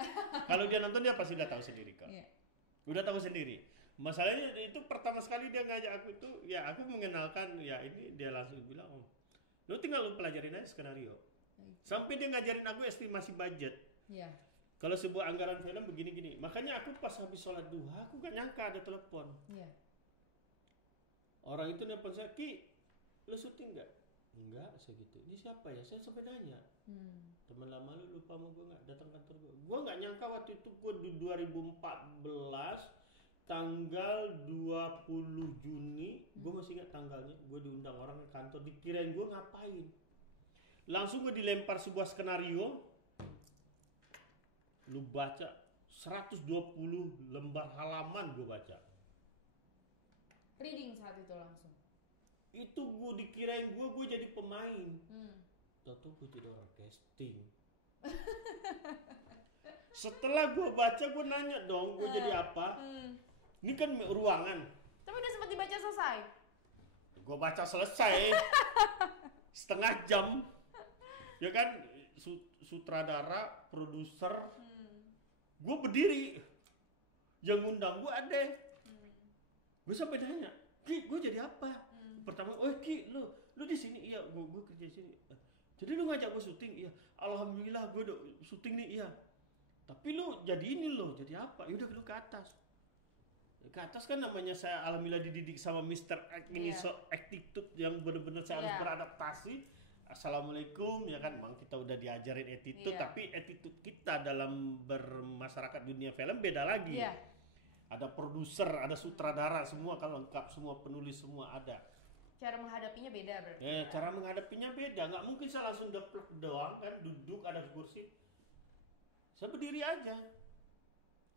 Kalau dia nonton dia pasti udah tahu sendiri kok. Iya. Udah tahu sendiri. Masalahnya itu pertama sekali dia ngajak aku itu, ya aku mengenalkan, ya ini dia langsung bilang, lu tinggal lu pelajarin aja skenario. Sampai dia ngajarin aku estimasi budget. Iya. Kalau sebuah anggaran film begini-gini. Makanya aku pas habis sholat duha, aku gak nyangka ada telepon. Iya. Orang itu nelpon saya, Ki, lu syuting gak? Enggak, saya gitu. Ini siapa ya? Saya sampai nanya. Teman lama lu lupa sama gue gak? Datang kantor gue. Gue gak nyangka waktu itu gue di 2014 tanggal 20 Juni, gue masih ingat tanggalnya, gue diundang orang ke kantor, dikirain gue ngapain. Langsung gue dilempar sebuah skenario, lu baca 120 lembar halaman gue baca. Reading saat itu langsung. Itu gue dikirain gue jadi pemain. Tahu gue jadi orang casting. Setelah gue baca, gue nanya dong, gue jadi apa? Ini kan ruangan. Tapi udah sempat dibaca selesai? Gue baca selesai. Setengah jam. Ya kan, sutradara, produser. Gue berdiri. Yang ngundang gue ada. Gue sampai nanya, Ki, gue jadi apa? Pertama, Ki, lu di sini? Iya, gue kerja di sini. Jadi lu ngajak gue syuting? Iya. Alhamdulillah gue udah syuting nih, iya. Tapi lu jadi ini lo, jadi apa? Yaudah lu ke atas. Ke atas kan namanya saya alhamdulillah dididik sama Mr. X ini, so attitude yang benar-benar saya harus beradaptasi. Assalamualaikum ya kan, memang kita udah diajarin attitude, Iya. tapi attitude kita dalam bermasyarakat dunia film beda lagi. Iya. Ada produser, ada sutradara, semua kalau lengkap, semua penulis semua ada. Cara menghadapinya beda berarti. Ya? Cara menghadapinya beda, nggak mungkin saya langsung deplek doang kan, duduk ada kursi, saya berdiri aja,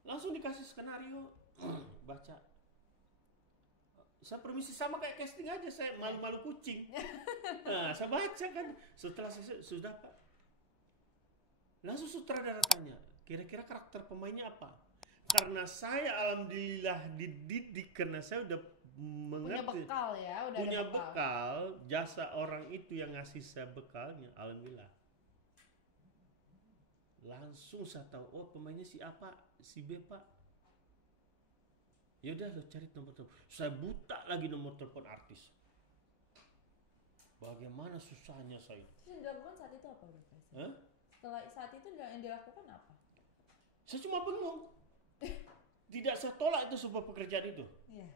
langsung dikasih skenario, baca. Saya permisi sama kayak casting aja, saya malu-malu kucing. Nah, saya baca kan, setelah saya sudah Pak, langsung sutradara tanya, kira-kira karakter pemainnya apa? Karena saya alhamdulillah dididik, karena saya udah Punya mengerti, bekal ya, udah punya ada bekal. bekal, jasa orang itu yang ngasih saya bekalnya, alhamdulillah. Langsung saya tahu, oh pemainnya si A Pak, si B Pak. Ya udah lo cari nomor telepon. Saya buta lagi nomor telepon artis. Bagaimana susahnya saya. Terus yang dilakukan saat itu apa Bro Faisal? Hah? Setelah saat itu yang dilakukan apa? Saya cuma bengong. Tidak saya tolak itu sebuah pekerjaan itu. Iya.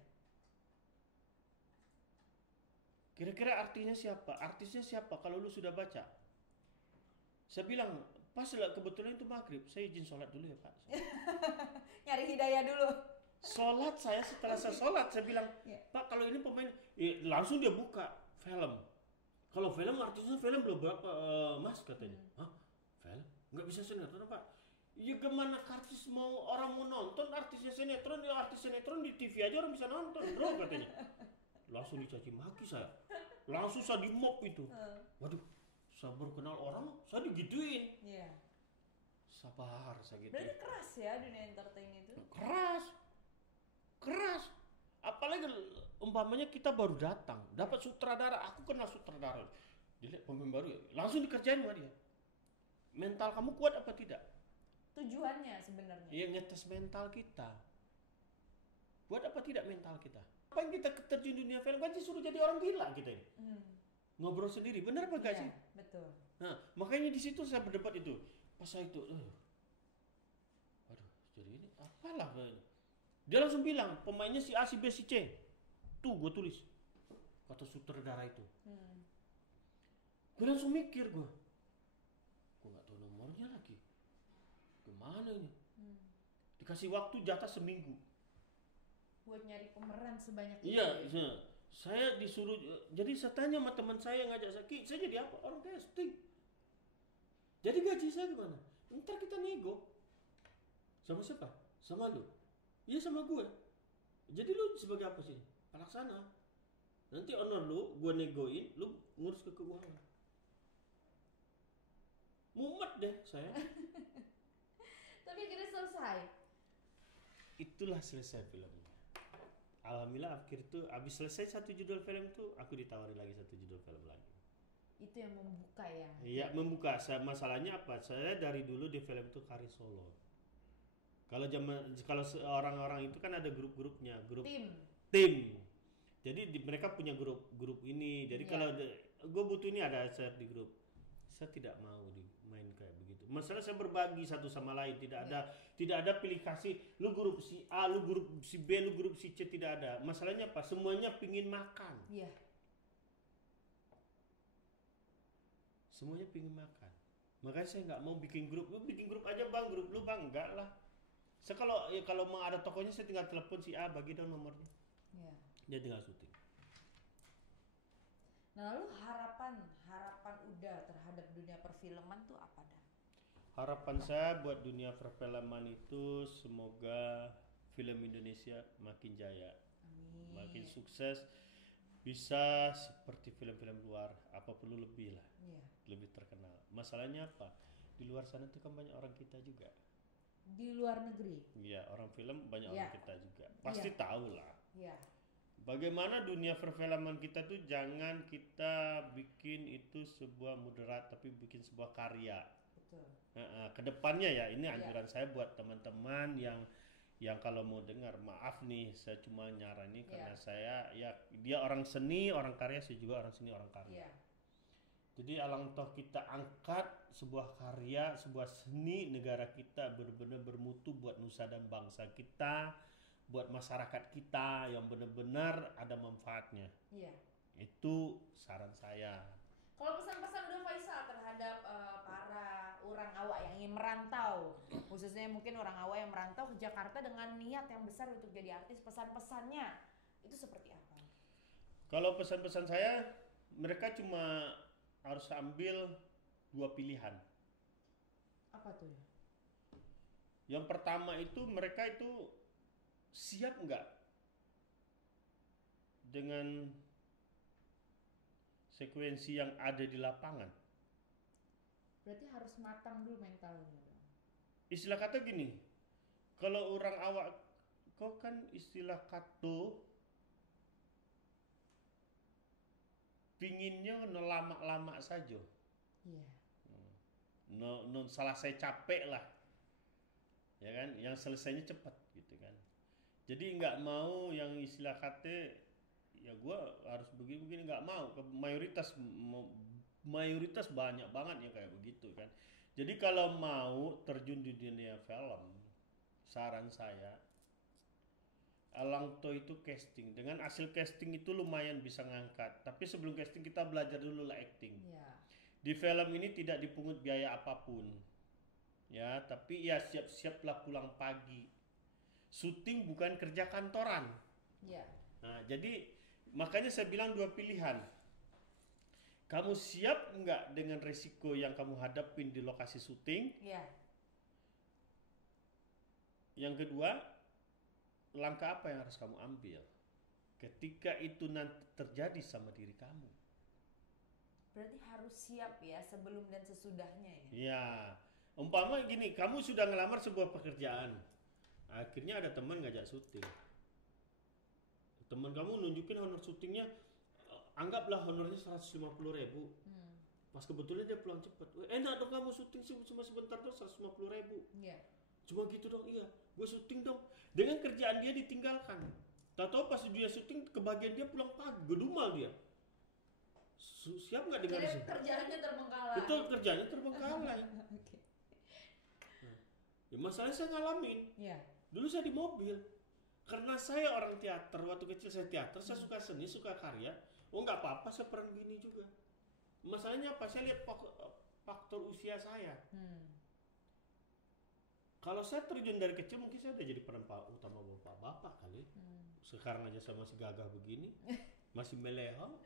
Kira-kira artinya siapa? Artisnya siapa kalau lu sudah baca? Saya bilang, pas lah kebetulan itu maghrib, saya izin sholat dulu ya Pak. Nyari hidayah dulu. Sholat saya, setelah saya sholat, saya bilang, Iya. Pak kalau ini pemain, langsung dia buka film. Kalau film artisnya film belum berapa Mas katanya. Hah? Film? Nggak bisa sinetron Pak? Ya gimana artis orang mau nonton artisnya sinetron, ya artis sinetron di TV aja orang bisa nonton bro katanya. Langsung dicaci maki saya. Langsung saya di mob itu. Waduh, saya baru kenal orang, saya digituin. Iya. Sabar saya gitu. Berarti keras ya dunia entertain itu. Keras. Apalagi umpamanya kita baru datang, dapat sutradara, aku kenal sutradara. Dilihat pemain baru ya, langsung dikerjain sama dia. Mental kamu kuat apa tidak? Tujuannya sebenarnya. Iya, ngetes mental kita. Kuat apa tidak mental kita? Apa yang kita terjun dunia film kan disuruh jadi orang gila kita ini. Ngobrol sendiri, benar apa enggak sih? Betul. Nah, makanya di situ saya berdebat itu. Pas saya itu, waduh, jadi ini apalah kayaknya. Dia langsung bilang, pemainnya si A, si B, si C. Tuh, gue tulis. Kata sutradara itu. Gue langsung mikir gue gak tahu nomornya lagi. Gimana ini? Dikasih waktu jatah seminggu. Buat nyari pemeran sebanyak itu. Iya, saya disuruh. Jadi saya tanya sama teman saya yang ngajak saya jadi apa? Orang casting. Jadi gaji saya gimana? Ntar kita nego. Sama siapa? Sama lu. Iya sama gue. Jadi lu sebagai apa sih? Pelaksana. Nanti honor lu, gue negoin, lu ngurus ke keuangan. Mumet deh saya. Tapi akhirnya selesai. Itulah selesai filmnya. Alhamdulillah akhir itu habis selesai satu judul film itu, aku ditawari lagi satu judul film lagi. Itu yang membuka ya. Iya membuka. Masalahnya apa? Saya dari dulu di film itu karir solo. Kalau orang-orang itu kan ada grup-grupnya, tim. Jadi mereka punya grup ini. Jadi kalau gue butuh ini ada share di grup. Saya tidak mau main kayak begitu. Masalah saya berbagi satu sama lain, tidak ada pilih kasih. Lu grup si A, lu grup si B, lu grup si C, tidak ada. Masalahnya apa? Semuanya pingin makan. Iya. Semuanya pingin makan. Makanya saya nggak mau bikin grup. Lu bikin grup aja bang, grup lu bang, enggak lah. Saya kalau mau ada tokonya saya tinggal telepon si A, bagi dong nomornya. Iya. Dia tinggal syuting. Nah, lalu harapan Uda terhadap dunia perfilman tuh apa dah? Harapan saya buat dunia perfilman itu semoga film Indonesia makin jaya. Amin. Makin sukses, bisa seperti film-film luar, apa perlu lebih lah. Iya. Lebih terkenal. Masalahnya apa? Di luar sana tuh kan banyak orang kita juga. Di luar negeri. Iya, orang film banyak Iya. orang kita juga. Pasti tahu lah. Iya. Bagaimana dunia perfilman kita tuh jangan kita bikin itu sebuah mudarat, tapi bikin sebuah karya. Betul. Kedepannya ya, ini anjuran saya buat teman-teman yang kalau mau dengar, maaf nih, saya cuma nyarani karena saya dia orang seni, orang karya, saya juga orang seni, orang karya. Jadi alangkah kita angkat sebuah karya, sebuah seni negara kita benar-benar bermutu buat nusa dan bangsa kita, buat masyarakat kita yang benar-benar ada manfaatnya. Iya. Itu saran saya. Kalau pesan-pesan udah Faisal terhadap para orang awak yang ingin merantau, khususnya mungkin orang awak yang merantau ke Jakarta dengan niat yang besar untuk jadi artis, pesan-pesannya itu seperti apa? Kalau pesan-pesan saya, mereka cuma harus ambil 2 pilihan. Apa tuh ya? Yang pertama itu mereka itu siap nggak dengan sekuensi yang ada di lapangan. Berarti harus matang dulu mentalnya dong. Istilah kata gini, kalau orang awak, kau kan istilah kata pinginnya lama-lama saja. Iya. No salah saya capek lah, ya kan? Yang selesainya cepat gitu kan. Jadi nggak mau yang istilah kata ya gue harus begini nggak mau. Mayoritas banyak banget ya kayak begitu kan. Jadi kalau mau terjun di dunia film, saran saya Alangto itu casting. Dengan hasil casting itu lumayan bisa ngangkat. Tapi sebelum casting kita belajar dulu lah acting. Iya. Di film ini tidak dipungut biaya apapun. Ya, tapi ya siap-siaplah pulang pagi. Syuting bukan kerja kantoran. Iya. Nah, jadi makanya saya bilang 2 pilihan. Kamu siap nggak dengan resiko yang kamu hadapin di lokasi syuting? Iya. Yang kedua, langkah apa yang harus kamu ambil ketika itu nanti terjadi sama diri kamu? Berarti harus siap ya sebelum dan sesudahnya ya. Ya, umpama gini, kamu sudah ngelamar sebuah pekerjaan, akhirnya ada teman ngajak syuting. Teman kamu nunjukin honor syutingnya, anggaplah honornya 150.000. Pas kebetulan dia pulang cepat, enak dong kamu syuting cuma sebentar dong 150.000. Iya. Cuma gitu dong, iya, gue syuting dong. Dengan kerjaan dia ditinggalkan. Tahu pas dia syuting, kebagian dia pulang pagi, gedumal dia. Siap nggak dengan Jadi itu? kerjaannya terbengkalai. Betul, kerjanya terbengkalai. Oke. Ya, masalahnya saya ngalamin. Iya. Dulu saya di mobil. Karena saya orang teater, waktu kecil saya teater, saya suka seni, suka karya. Oh nggak apa-apa, saya peran gini juga. Masalahnya apa? Saya lihat faktor usia saya. Kalau saya terjun dari kecil, mungkin saya udah jadi peran utama bapak-bapak kali. Sekarang aja saya masih gagah begini, masih melehong.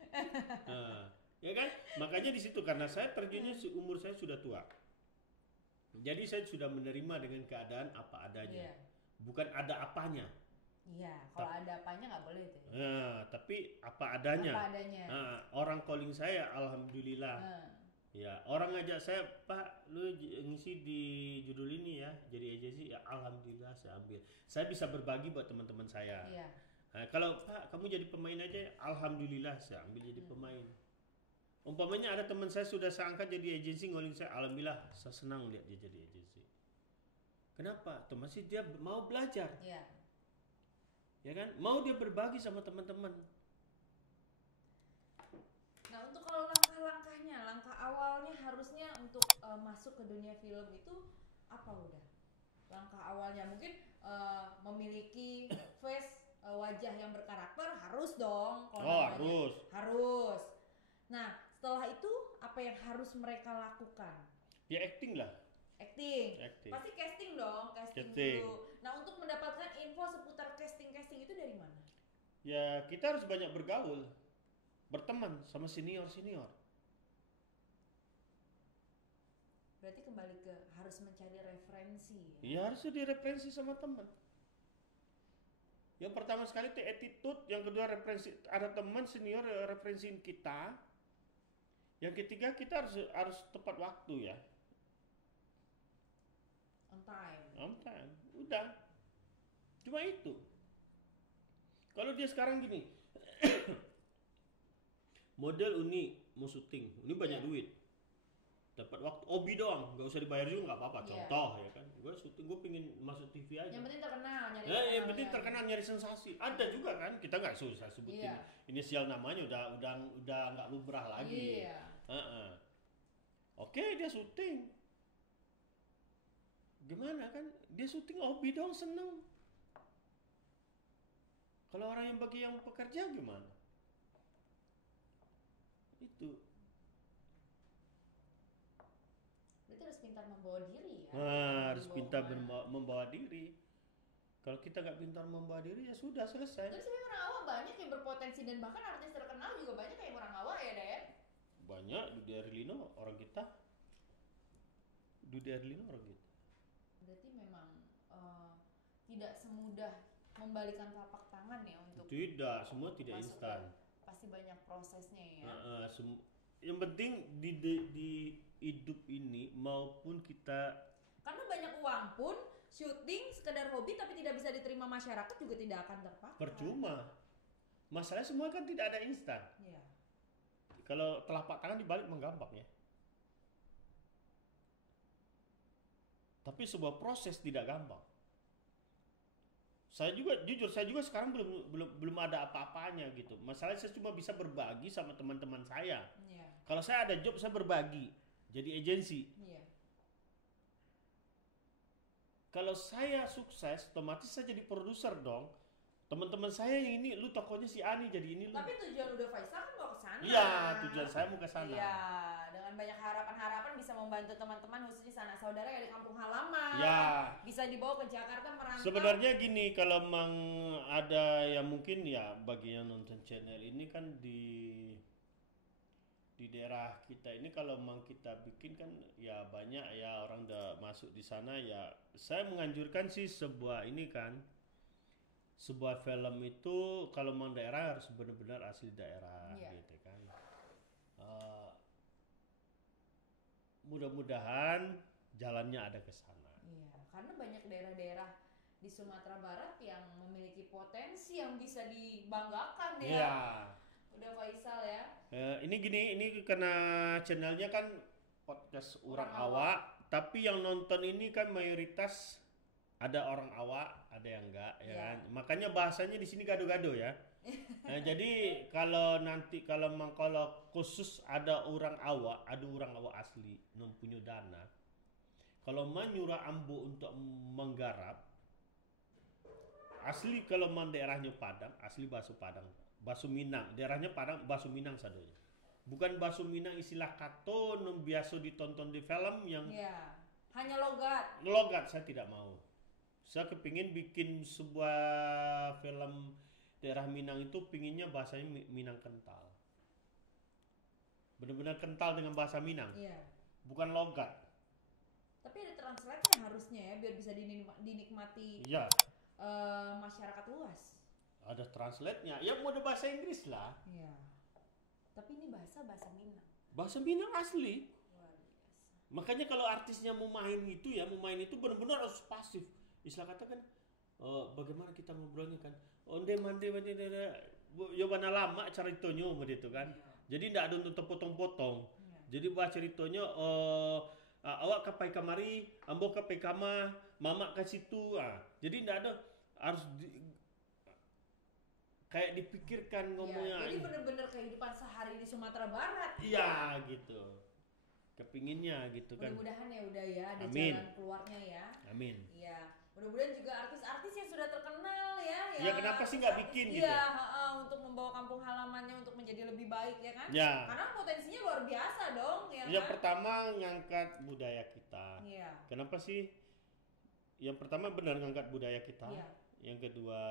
Nah, ya kan? Makanya di situ karena saya terjunnya umur saya sudah tua. Jadi saya sudah menerima dengan keadaan apa adanya. Iya. Bukan ada apanya. Iya, kalau ada apanya nggak boleh itu. Ya? Nah, tapi apa adanya. Apa adanya. Nah, orang calling saya, alhamdulillah. Ya, orang ngajak saya, Pak, lu ngisi di judul ini ya, jadi agensi, ya alhamdulillah saya ambil. Saya bisa berbagi buat teman-teman saya. Iya. Nah, kalau Pak, kamu jadi pemain aja, alhamdulillah saya ambil jadi pemain. Umpamanya ada teman saya sudah saya angkat jadi agensi ngoling saya, alhamdulillah saya senang lihat dia jadi agensi. Kenapa? Tuh masih dia mau belajar. Iya. Ya kan? Mau dia berbagi sama teman-teman. Nah, untuk kalau langkah-langkahnya, langkah awalnya harusnya untuk masuk ke dunia film itu apa udah? Langkah awalnya mungkin memiliki face wajah yang berkarakter harus dong. Harus. Harus. Nah, setelah itu apa yang harus mereka lakukan? Ya acting lah. Acting. Acting. Pasti casting dong, casting dulu. Nah, untuk mendapatkan info seputar casting itu dari mana? Ya, kita harus banyak bergaul. Berteman sama senior-senior. Berarti kembali ke harus mencari referensi. Ya harusnya direferensi sama teman. Yang pertama sekali itu attitude, yang kedua referensi, ada teman senior referensiin kita. Yang ketiga kita harus tepat waktu ya. On time. On time. Udah. Cuma itu. Kalau dia sekarang gini, model Uni mau syuting, Uni banyak duit, dapat waktu obi doang, nggak usah dibayar juga nggak apa-apa. Contoh ya kan, gue syuting, gue pengen masuk TV aja. Yang penting terkenal, nyari. Yang penting terkenal, nyari sensasi. Ada juga kan, kita nggak susah sebutin inisial namanya, udah nggak lubrah lagi. Iya. Oke, dia syuting. Gimana kan? Dia syuting hobi doang, seneng. Kalau orang yang bagi yang pekerja gimana? Itu. membawa diri ya. Harus pintar membawa diri. Kalau kita nggak pintar membawa diri ya sudah selesai. Tapi sebenarnya orang awak banyak yang berpotensi dan bahkan artis terkenal juga banyak yang orang awak ya, Dayan. Banyak. Dude Herlino orang kita. Berarti memang tidak semudah membalikan telapak tangan ya untuk Tidak, semua tidak masuk instan. Pasti banyak prosesnya ya. Yang penting di hidup ini maupun kita, Karena banyak uang pun syuting sekedar hobi tapi tidak bisa diterima masyarakat juga tidak akan terpakai. percuma. Masalahnya semua kan tidak ada instan. Iya. Kalau telapak tangan dibalik menggampang ya. Tapi sebuah proses tidak gampang. Saya juga sekarang belum ada apa-apanya gitu. Masalahnya saya cuma bisa berbagi sama teman-teman saya. Iya. Kalau saya ada job saya berbagi, jadi agensi. Iya. Kalau saya sukses, otomatis saya jadi produser dong. Teman-teman saya yang ini, lu tokonya si Ani jadi ini lu. Tapi tujuan udah Faisal kan mau ke sana. Iya, tujuan saya mau ke sana. Iya, dengan banyak harapan-harapan bisa membantu teman-teman khususnya sanak saudara yang di kampung halaman. Ya. Bisa dibawa ke Jakarta merantau. Sebenarnya gini, kalau memang ada yang mungkin ya bagi yang nonton channel ini kan di daerah kita ini kalau memang kita bikin kan ya banyak ya orang udah masuk di sana ya. Saya menganjurkan sih sebuah film itu kalau memang daerah harus benar-benar asli daerah gitu kan. Mudah-mudahan jalannya ada ke sana. Iya, karena banyak daerah-daerah di Sumatera Barat yang memiliki potensi yang bisa dibanggakan ya. Iya. Udah Faisal ya. Ini karena channelnya kan podcast orang awak, tapi yang nonton ini kan mayoritas ada orang awak, ada yang enggak, ya kan. Makanya bahasanya di sini gado-gado ya. Nah, jadi kalau khusus ada orang awak asli mempunyai dana. Kalau menyuruh Ambo untuk menggarap, asli kalau daerahnya Padang, asli bakso Padang, bakso Minang, daerahnya Padang, bakso Minang sadonya. Bukan bakso Minang istilah kato yang biasa ditonton di film yang hanya logat. Logat saya tidak mau. Saya kepingin bikin sebuah film daerah Minang itu pinginnya bahasanya Minang kental. Benar-benar kental dengan bahasa Minang. Iya. Bukan logat. Tapi ada translate-nya harusnya ya biar bisa dinikmati masyarakat luas. Ada translate-nya. Ya mau ada bahasa Inggris lah. Iya. Tapi ini bahasa Minang. Bahasa Minang asli. Luar biasa. Makanya kalau artisnya mau main itu benar-benar harus pasif. Istilah kata kan bagaimana kita ngobrolnya kan. Onde mande ya bana lama ceritanya begitu kan. Jadi tidak ada untuk potong-potong. Jadi bahas ceritanya awak kapai kamari, ambo kapai kama, mama ke situ. Jadi tidak ada harus kayak dipikirkan ngomongnya. Jadi benar-benar kehidupan sehari di Sumatera Barat. Iya gitu. Kepinginnya gitu kan. Mudah-mudahan ya udah ya ada Amin. jalan keluarnya ya. Amin. Iya. Mudah-mudahan juga artis-artis yang sudah terkenal ya. Ya kenapa sih nggak bikin gitu? Iya, untuk membawa kampung halamannya untuk menjadi lebih baik ya kan? Ya. Karena potensinya luar biasa dong ya. Yang kan? pertama ngangkat budaya kita. Iya. Kenapa sih? Yang pertama benar ngangkat budaya kita. Iya. Yang kedua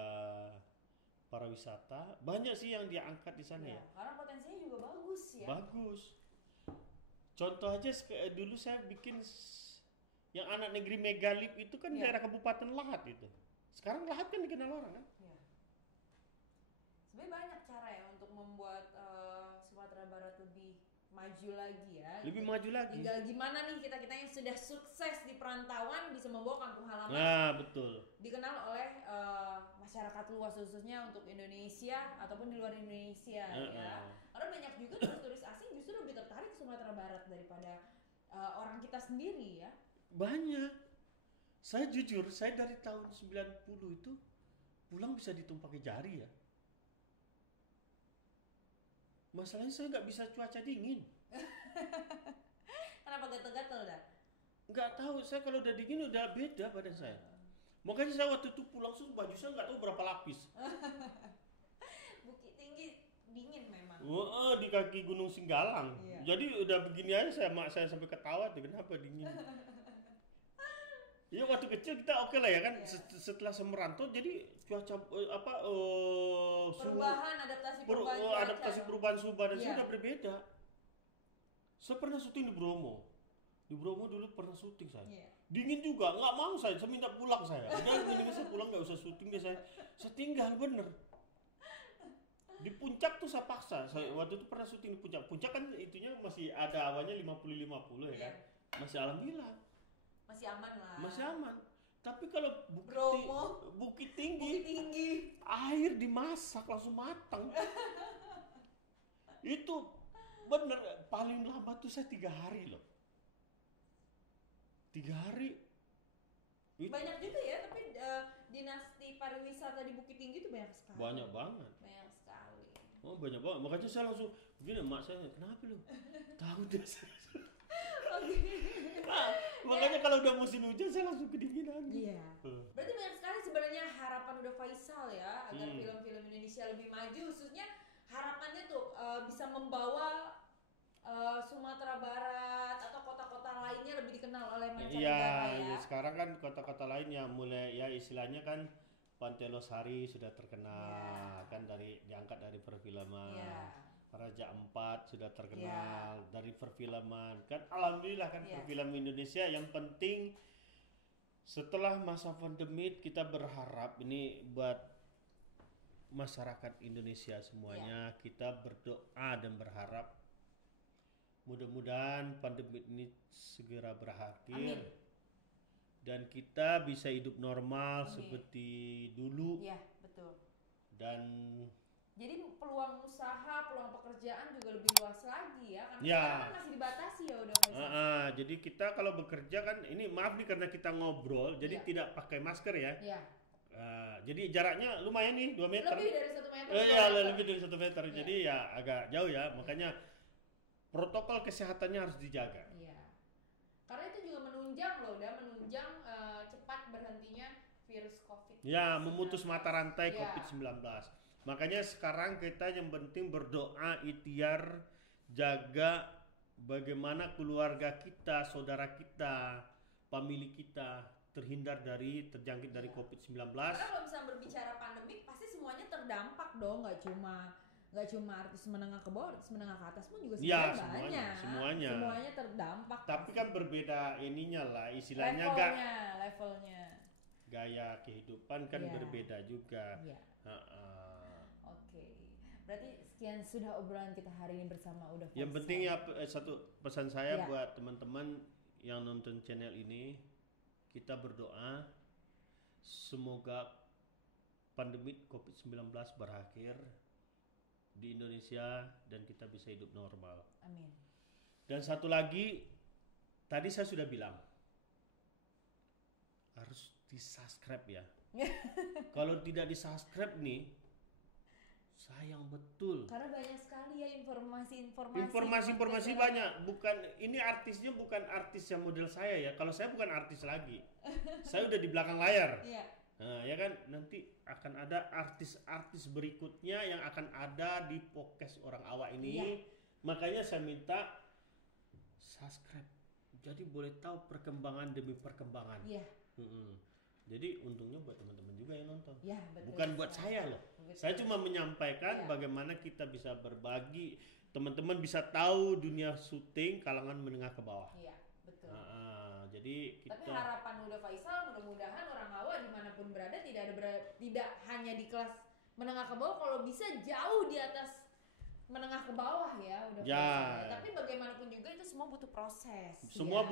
pariwisata. Banyak sih yang diangkat di sana ya. Karena potensinya juga bagus ya. Bagus. Contoh aja dulu saya bikin yang anak negeri Megalip itu kan daerah Kabupaten Lahat itu. Sekarang Lahat kan dikenal orang kan? Iya. Sebenarnya banyak cara ya untuk membuat Sumatera Barat lebih maju lagi ya. Lebih maju lagi. Tinggal gimana nih kita yang sudah sukses di perantauan bisa membawa kampung halaman. Nah betul. Dikenal oleh masyarakat luas khususnya untuk Indonesia ataupun di luar Indonesia ya. Karena banyak juga turis-turis asing justru lebih tertarik ke Sumatera Barat daripada orang kita sendiri ya. Banyak. Saya jujur, saya dari tahun 90 itu pulang bisa ditumpaki jari ya. Masalahnya saya nggak bisa cuaca dingin. Kenapa gatel-gatel dah? Nggak tahu, saya kalau udah dingin udah beda badan saya. Makanya saya waktu itu pulang baju saya nggak tahu berapa lapis. Bukit Tinggi dingin memang. Di kaki Gunung Singgalang. Iya. Jadi udah begini aja saya sampai ketawa tuh kenapa dingin. Iya waktu kecil kita oke lah ya kan. Iya. Setelah semerantau jadi cuaca Perubahan, adaptasi perubahan cuaca. adaptasi perubahan suhu badan Iya. sudah berbeda. Saya pernah syuting di Bromo. Di Bromo dulu pernah syuting saya. Iya. Dingin juga, nggak mau saya minta pulang saya. Udah mendingan saya pulang nggak usah syuting deh saya tinggal bener. Di puncak tuh saya paksa. Saya waktu itu pernah syuting di puncak. Puncak kan itunya masih ada awannya 50-50 ya Iya. kan. Masih alhamdulillah. Masih aman lah. Masih aman. Tapi kalau Bromo, bukit Bukit tinggi, Tinggi. air dimasak langsung matang. Itu bener paling lambat tuh saya 3 hari loh. 3 hari. Banyak juga ya, tapi dinasti pariwisata di Bukit Tinggi itu banyak sekali. Banyak banget. Banyak sekali. Oh banyak banget. Makanya saya langsung begini emak saya, kenapa lu? Tahu deh saya. Nah, makanya kalau udah musim hujan saya langsung kedinginan. Iya. Berarti banyak sekali sebenarnya harapan udah Faisal ya agar film-film Indonesia lebih maju, khususnya harapannya tuh bisa membawa Sumatera Barat atau kota-kota lainnya lebih dikenal oleh mancanegara ya. Sekarang kan kota-kota lain yang mulai ya istilahnya kan Pantai Losari sudah terkenal kan diangkat dari perfilman. Iya. Raja Ampat sudah terkenal dari perfilman kan, alhamdulillah kan perfilman Indonesia. Yang penting setelah masa pandemi kita berharap ini buat masyarakat Indonesia semuanya, kita berdoa dan berharap mudah-mudahan pandemi ini segera berakhir. Amin. Dan kita bisa hidup normal seperti dulu. Iya, betul. Dan jadi peluang usaha, peluang pekerjaan juga lebih luas lagi ya, karena ya. sekarang kan masih dibatasi ya udah Faisal. Jadi kita kalau bekerja kan, ini maaf nih karena kita ngobrol, jadi tidak pakai masker ya. Iya. Jadi jaraknya lumayan nih 2 meter. Lebih dari 1 meter. Iya, lebih dari 1 meter. Iya. Jadi ya agak jauh ya, makanya protokol kesehatannya harus dijaga. Iya. Karena itu juga menunjang cepat berhentinya virus COVID. Ya, memutus mata rantai Iya. COVID-19. Makanya sekarang kita yang penting berdoa, ikhtiar, jaga bagaimana keluarga kita, saudara kita, famili kita terhindar dari terjangkit dari COVID-19. Karena kalau misalnya berbicara pandemik pasti semuanya terdampak dong, nggak cuma artis menengah ke bawah, artis menengah ke atas pun juga semuanya, banyak. Semuanya terdampak. Tapi kan berbeda ininya lah, istilahnya levelnya. Gaya kehidupan kan berbeda juga. Iya. Oke. Berarti sekian sudah obrolan kita hari ini bersama Uda Faisal. Yang penting ya satu pesan saya buat teman-teman yang nonton channel ini, kita berdoa semoga pandemi COVID-19 berakhir di Indonesia dan kita bisa hidup normal. Amin. Dan satu lagi, tadi saya sudah bilang harus di-subscribe ya. Kalau tidak di-subscribe nih, sayang betul. Karena banyak sekali ya Informasi banyak. Bukan ini artisnya bukan artis yang model saya ya. Kalau saya bukan artis lagi. Saya udah di belakang layar. Iya. Nah, ya kan nanti akan ada artis-artis berikutnya yang akan ada di podcast Orang Awak ini. Iya. Makanya saya minta subscribe. Jadi boleh tahu perkembangan demi perkembangan. Iya. Jadi untungnya buat teman-teman juga yang nonton. Ya, betul. Bukan buat saya loh. Betul. Saya cuma menyampaikan bagaimana kita bisa berbagi, teman-teman bisa tahu dunia syuting kalangan menengah ke bawah. Iya, betul. Jadi kita. Tapi harapan Uda Faisal mudah-mudahan Orang Awak dimanapun berada tidak hanya di kelas menengah ke bawah, kalau bisa jauh di atas menengah ke bawah ya Uda Faisal. Tapi bagaimanapun juga itu semua butuh proses. Semua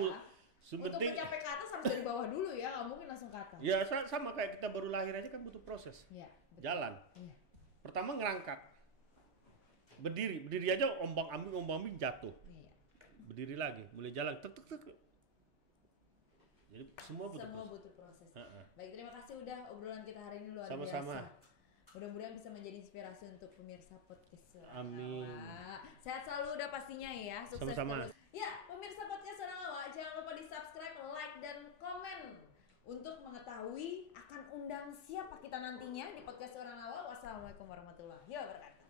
untuk mencapai ke atas harus dari bawah dulu ya, nggak mungkin langsung ke atas. Ya sama kayak kita baru lahir aja kan butuh proses. Iya. Jalan. Iya. Pertama ngerangkak. Berdiri aja ombang-ambing jatuh. Iya. Berdiri lagi, mulai jalan tek. Jadi semua butuh proses. Baik, terima kasih udah obrolan kita hari ini luar Sama-sama. biasa. Mudah-mudahan bisa menjadi inspirasi untuk pemirsa podcast Orang Amin. Awak. Sehat selalu udah pastinya ya. Sukses Sama-sama. terus. Ya, pemirsa podcast Orang Awak, jangan lupa di-subscribe, like dan komen untuk mengetahui akan undang siapa kita nantinya di podcast Orang Awak. Wassalamualaikum warahmatullahi wabarakatuh.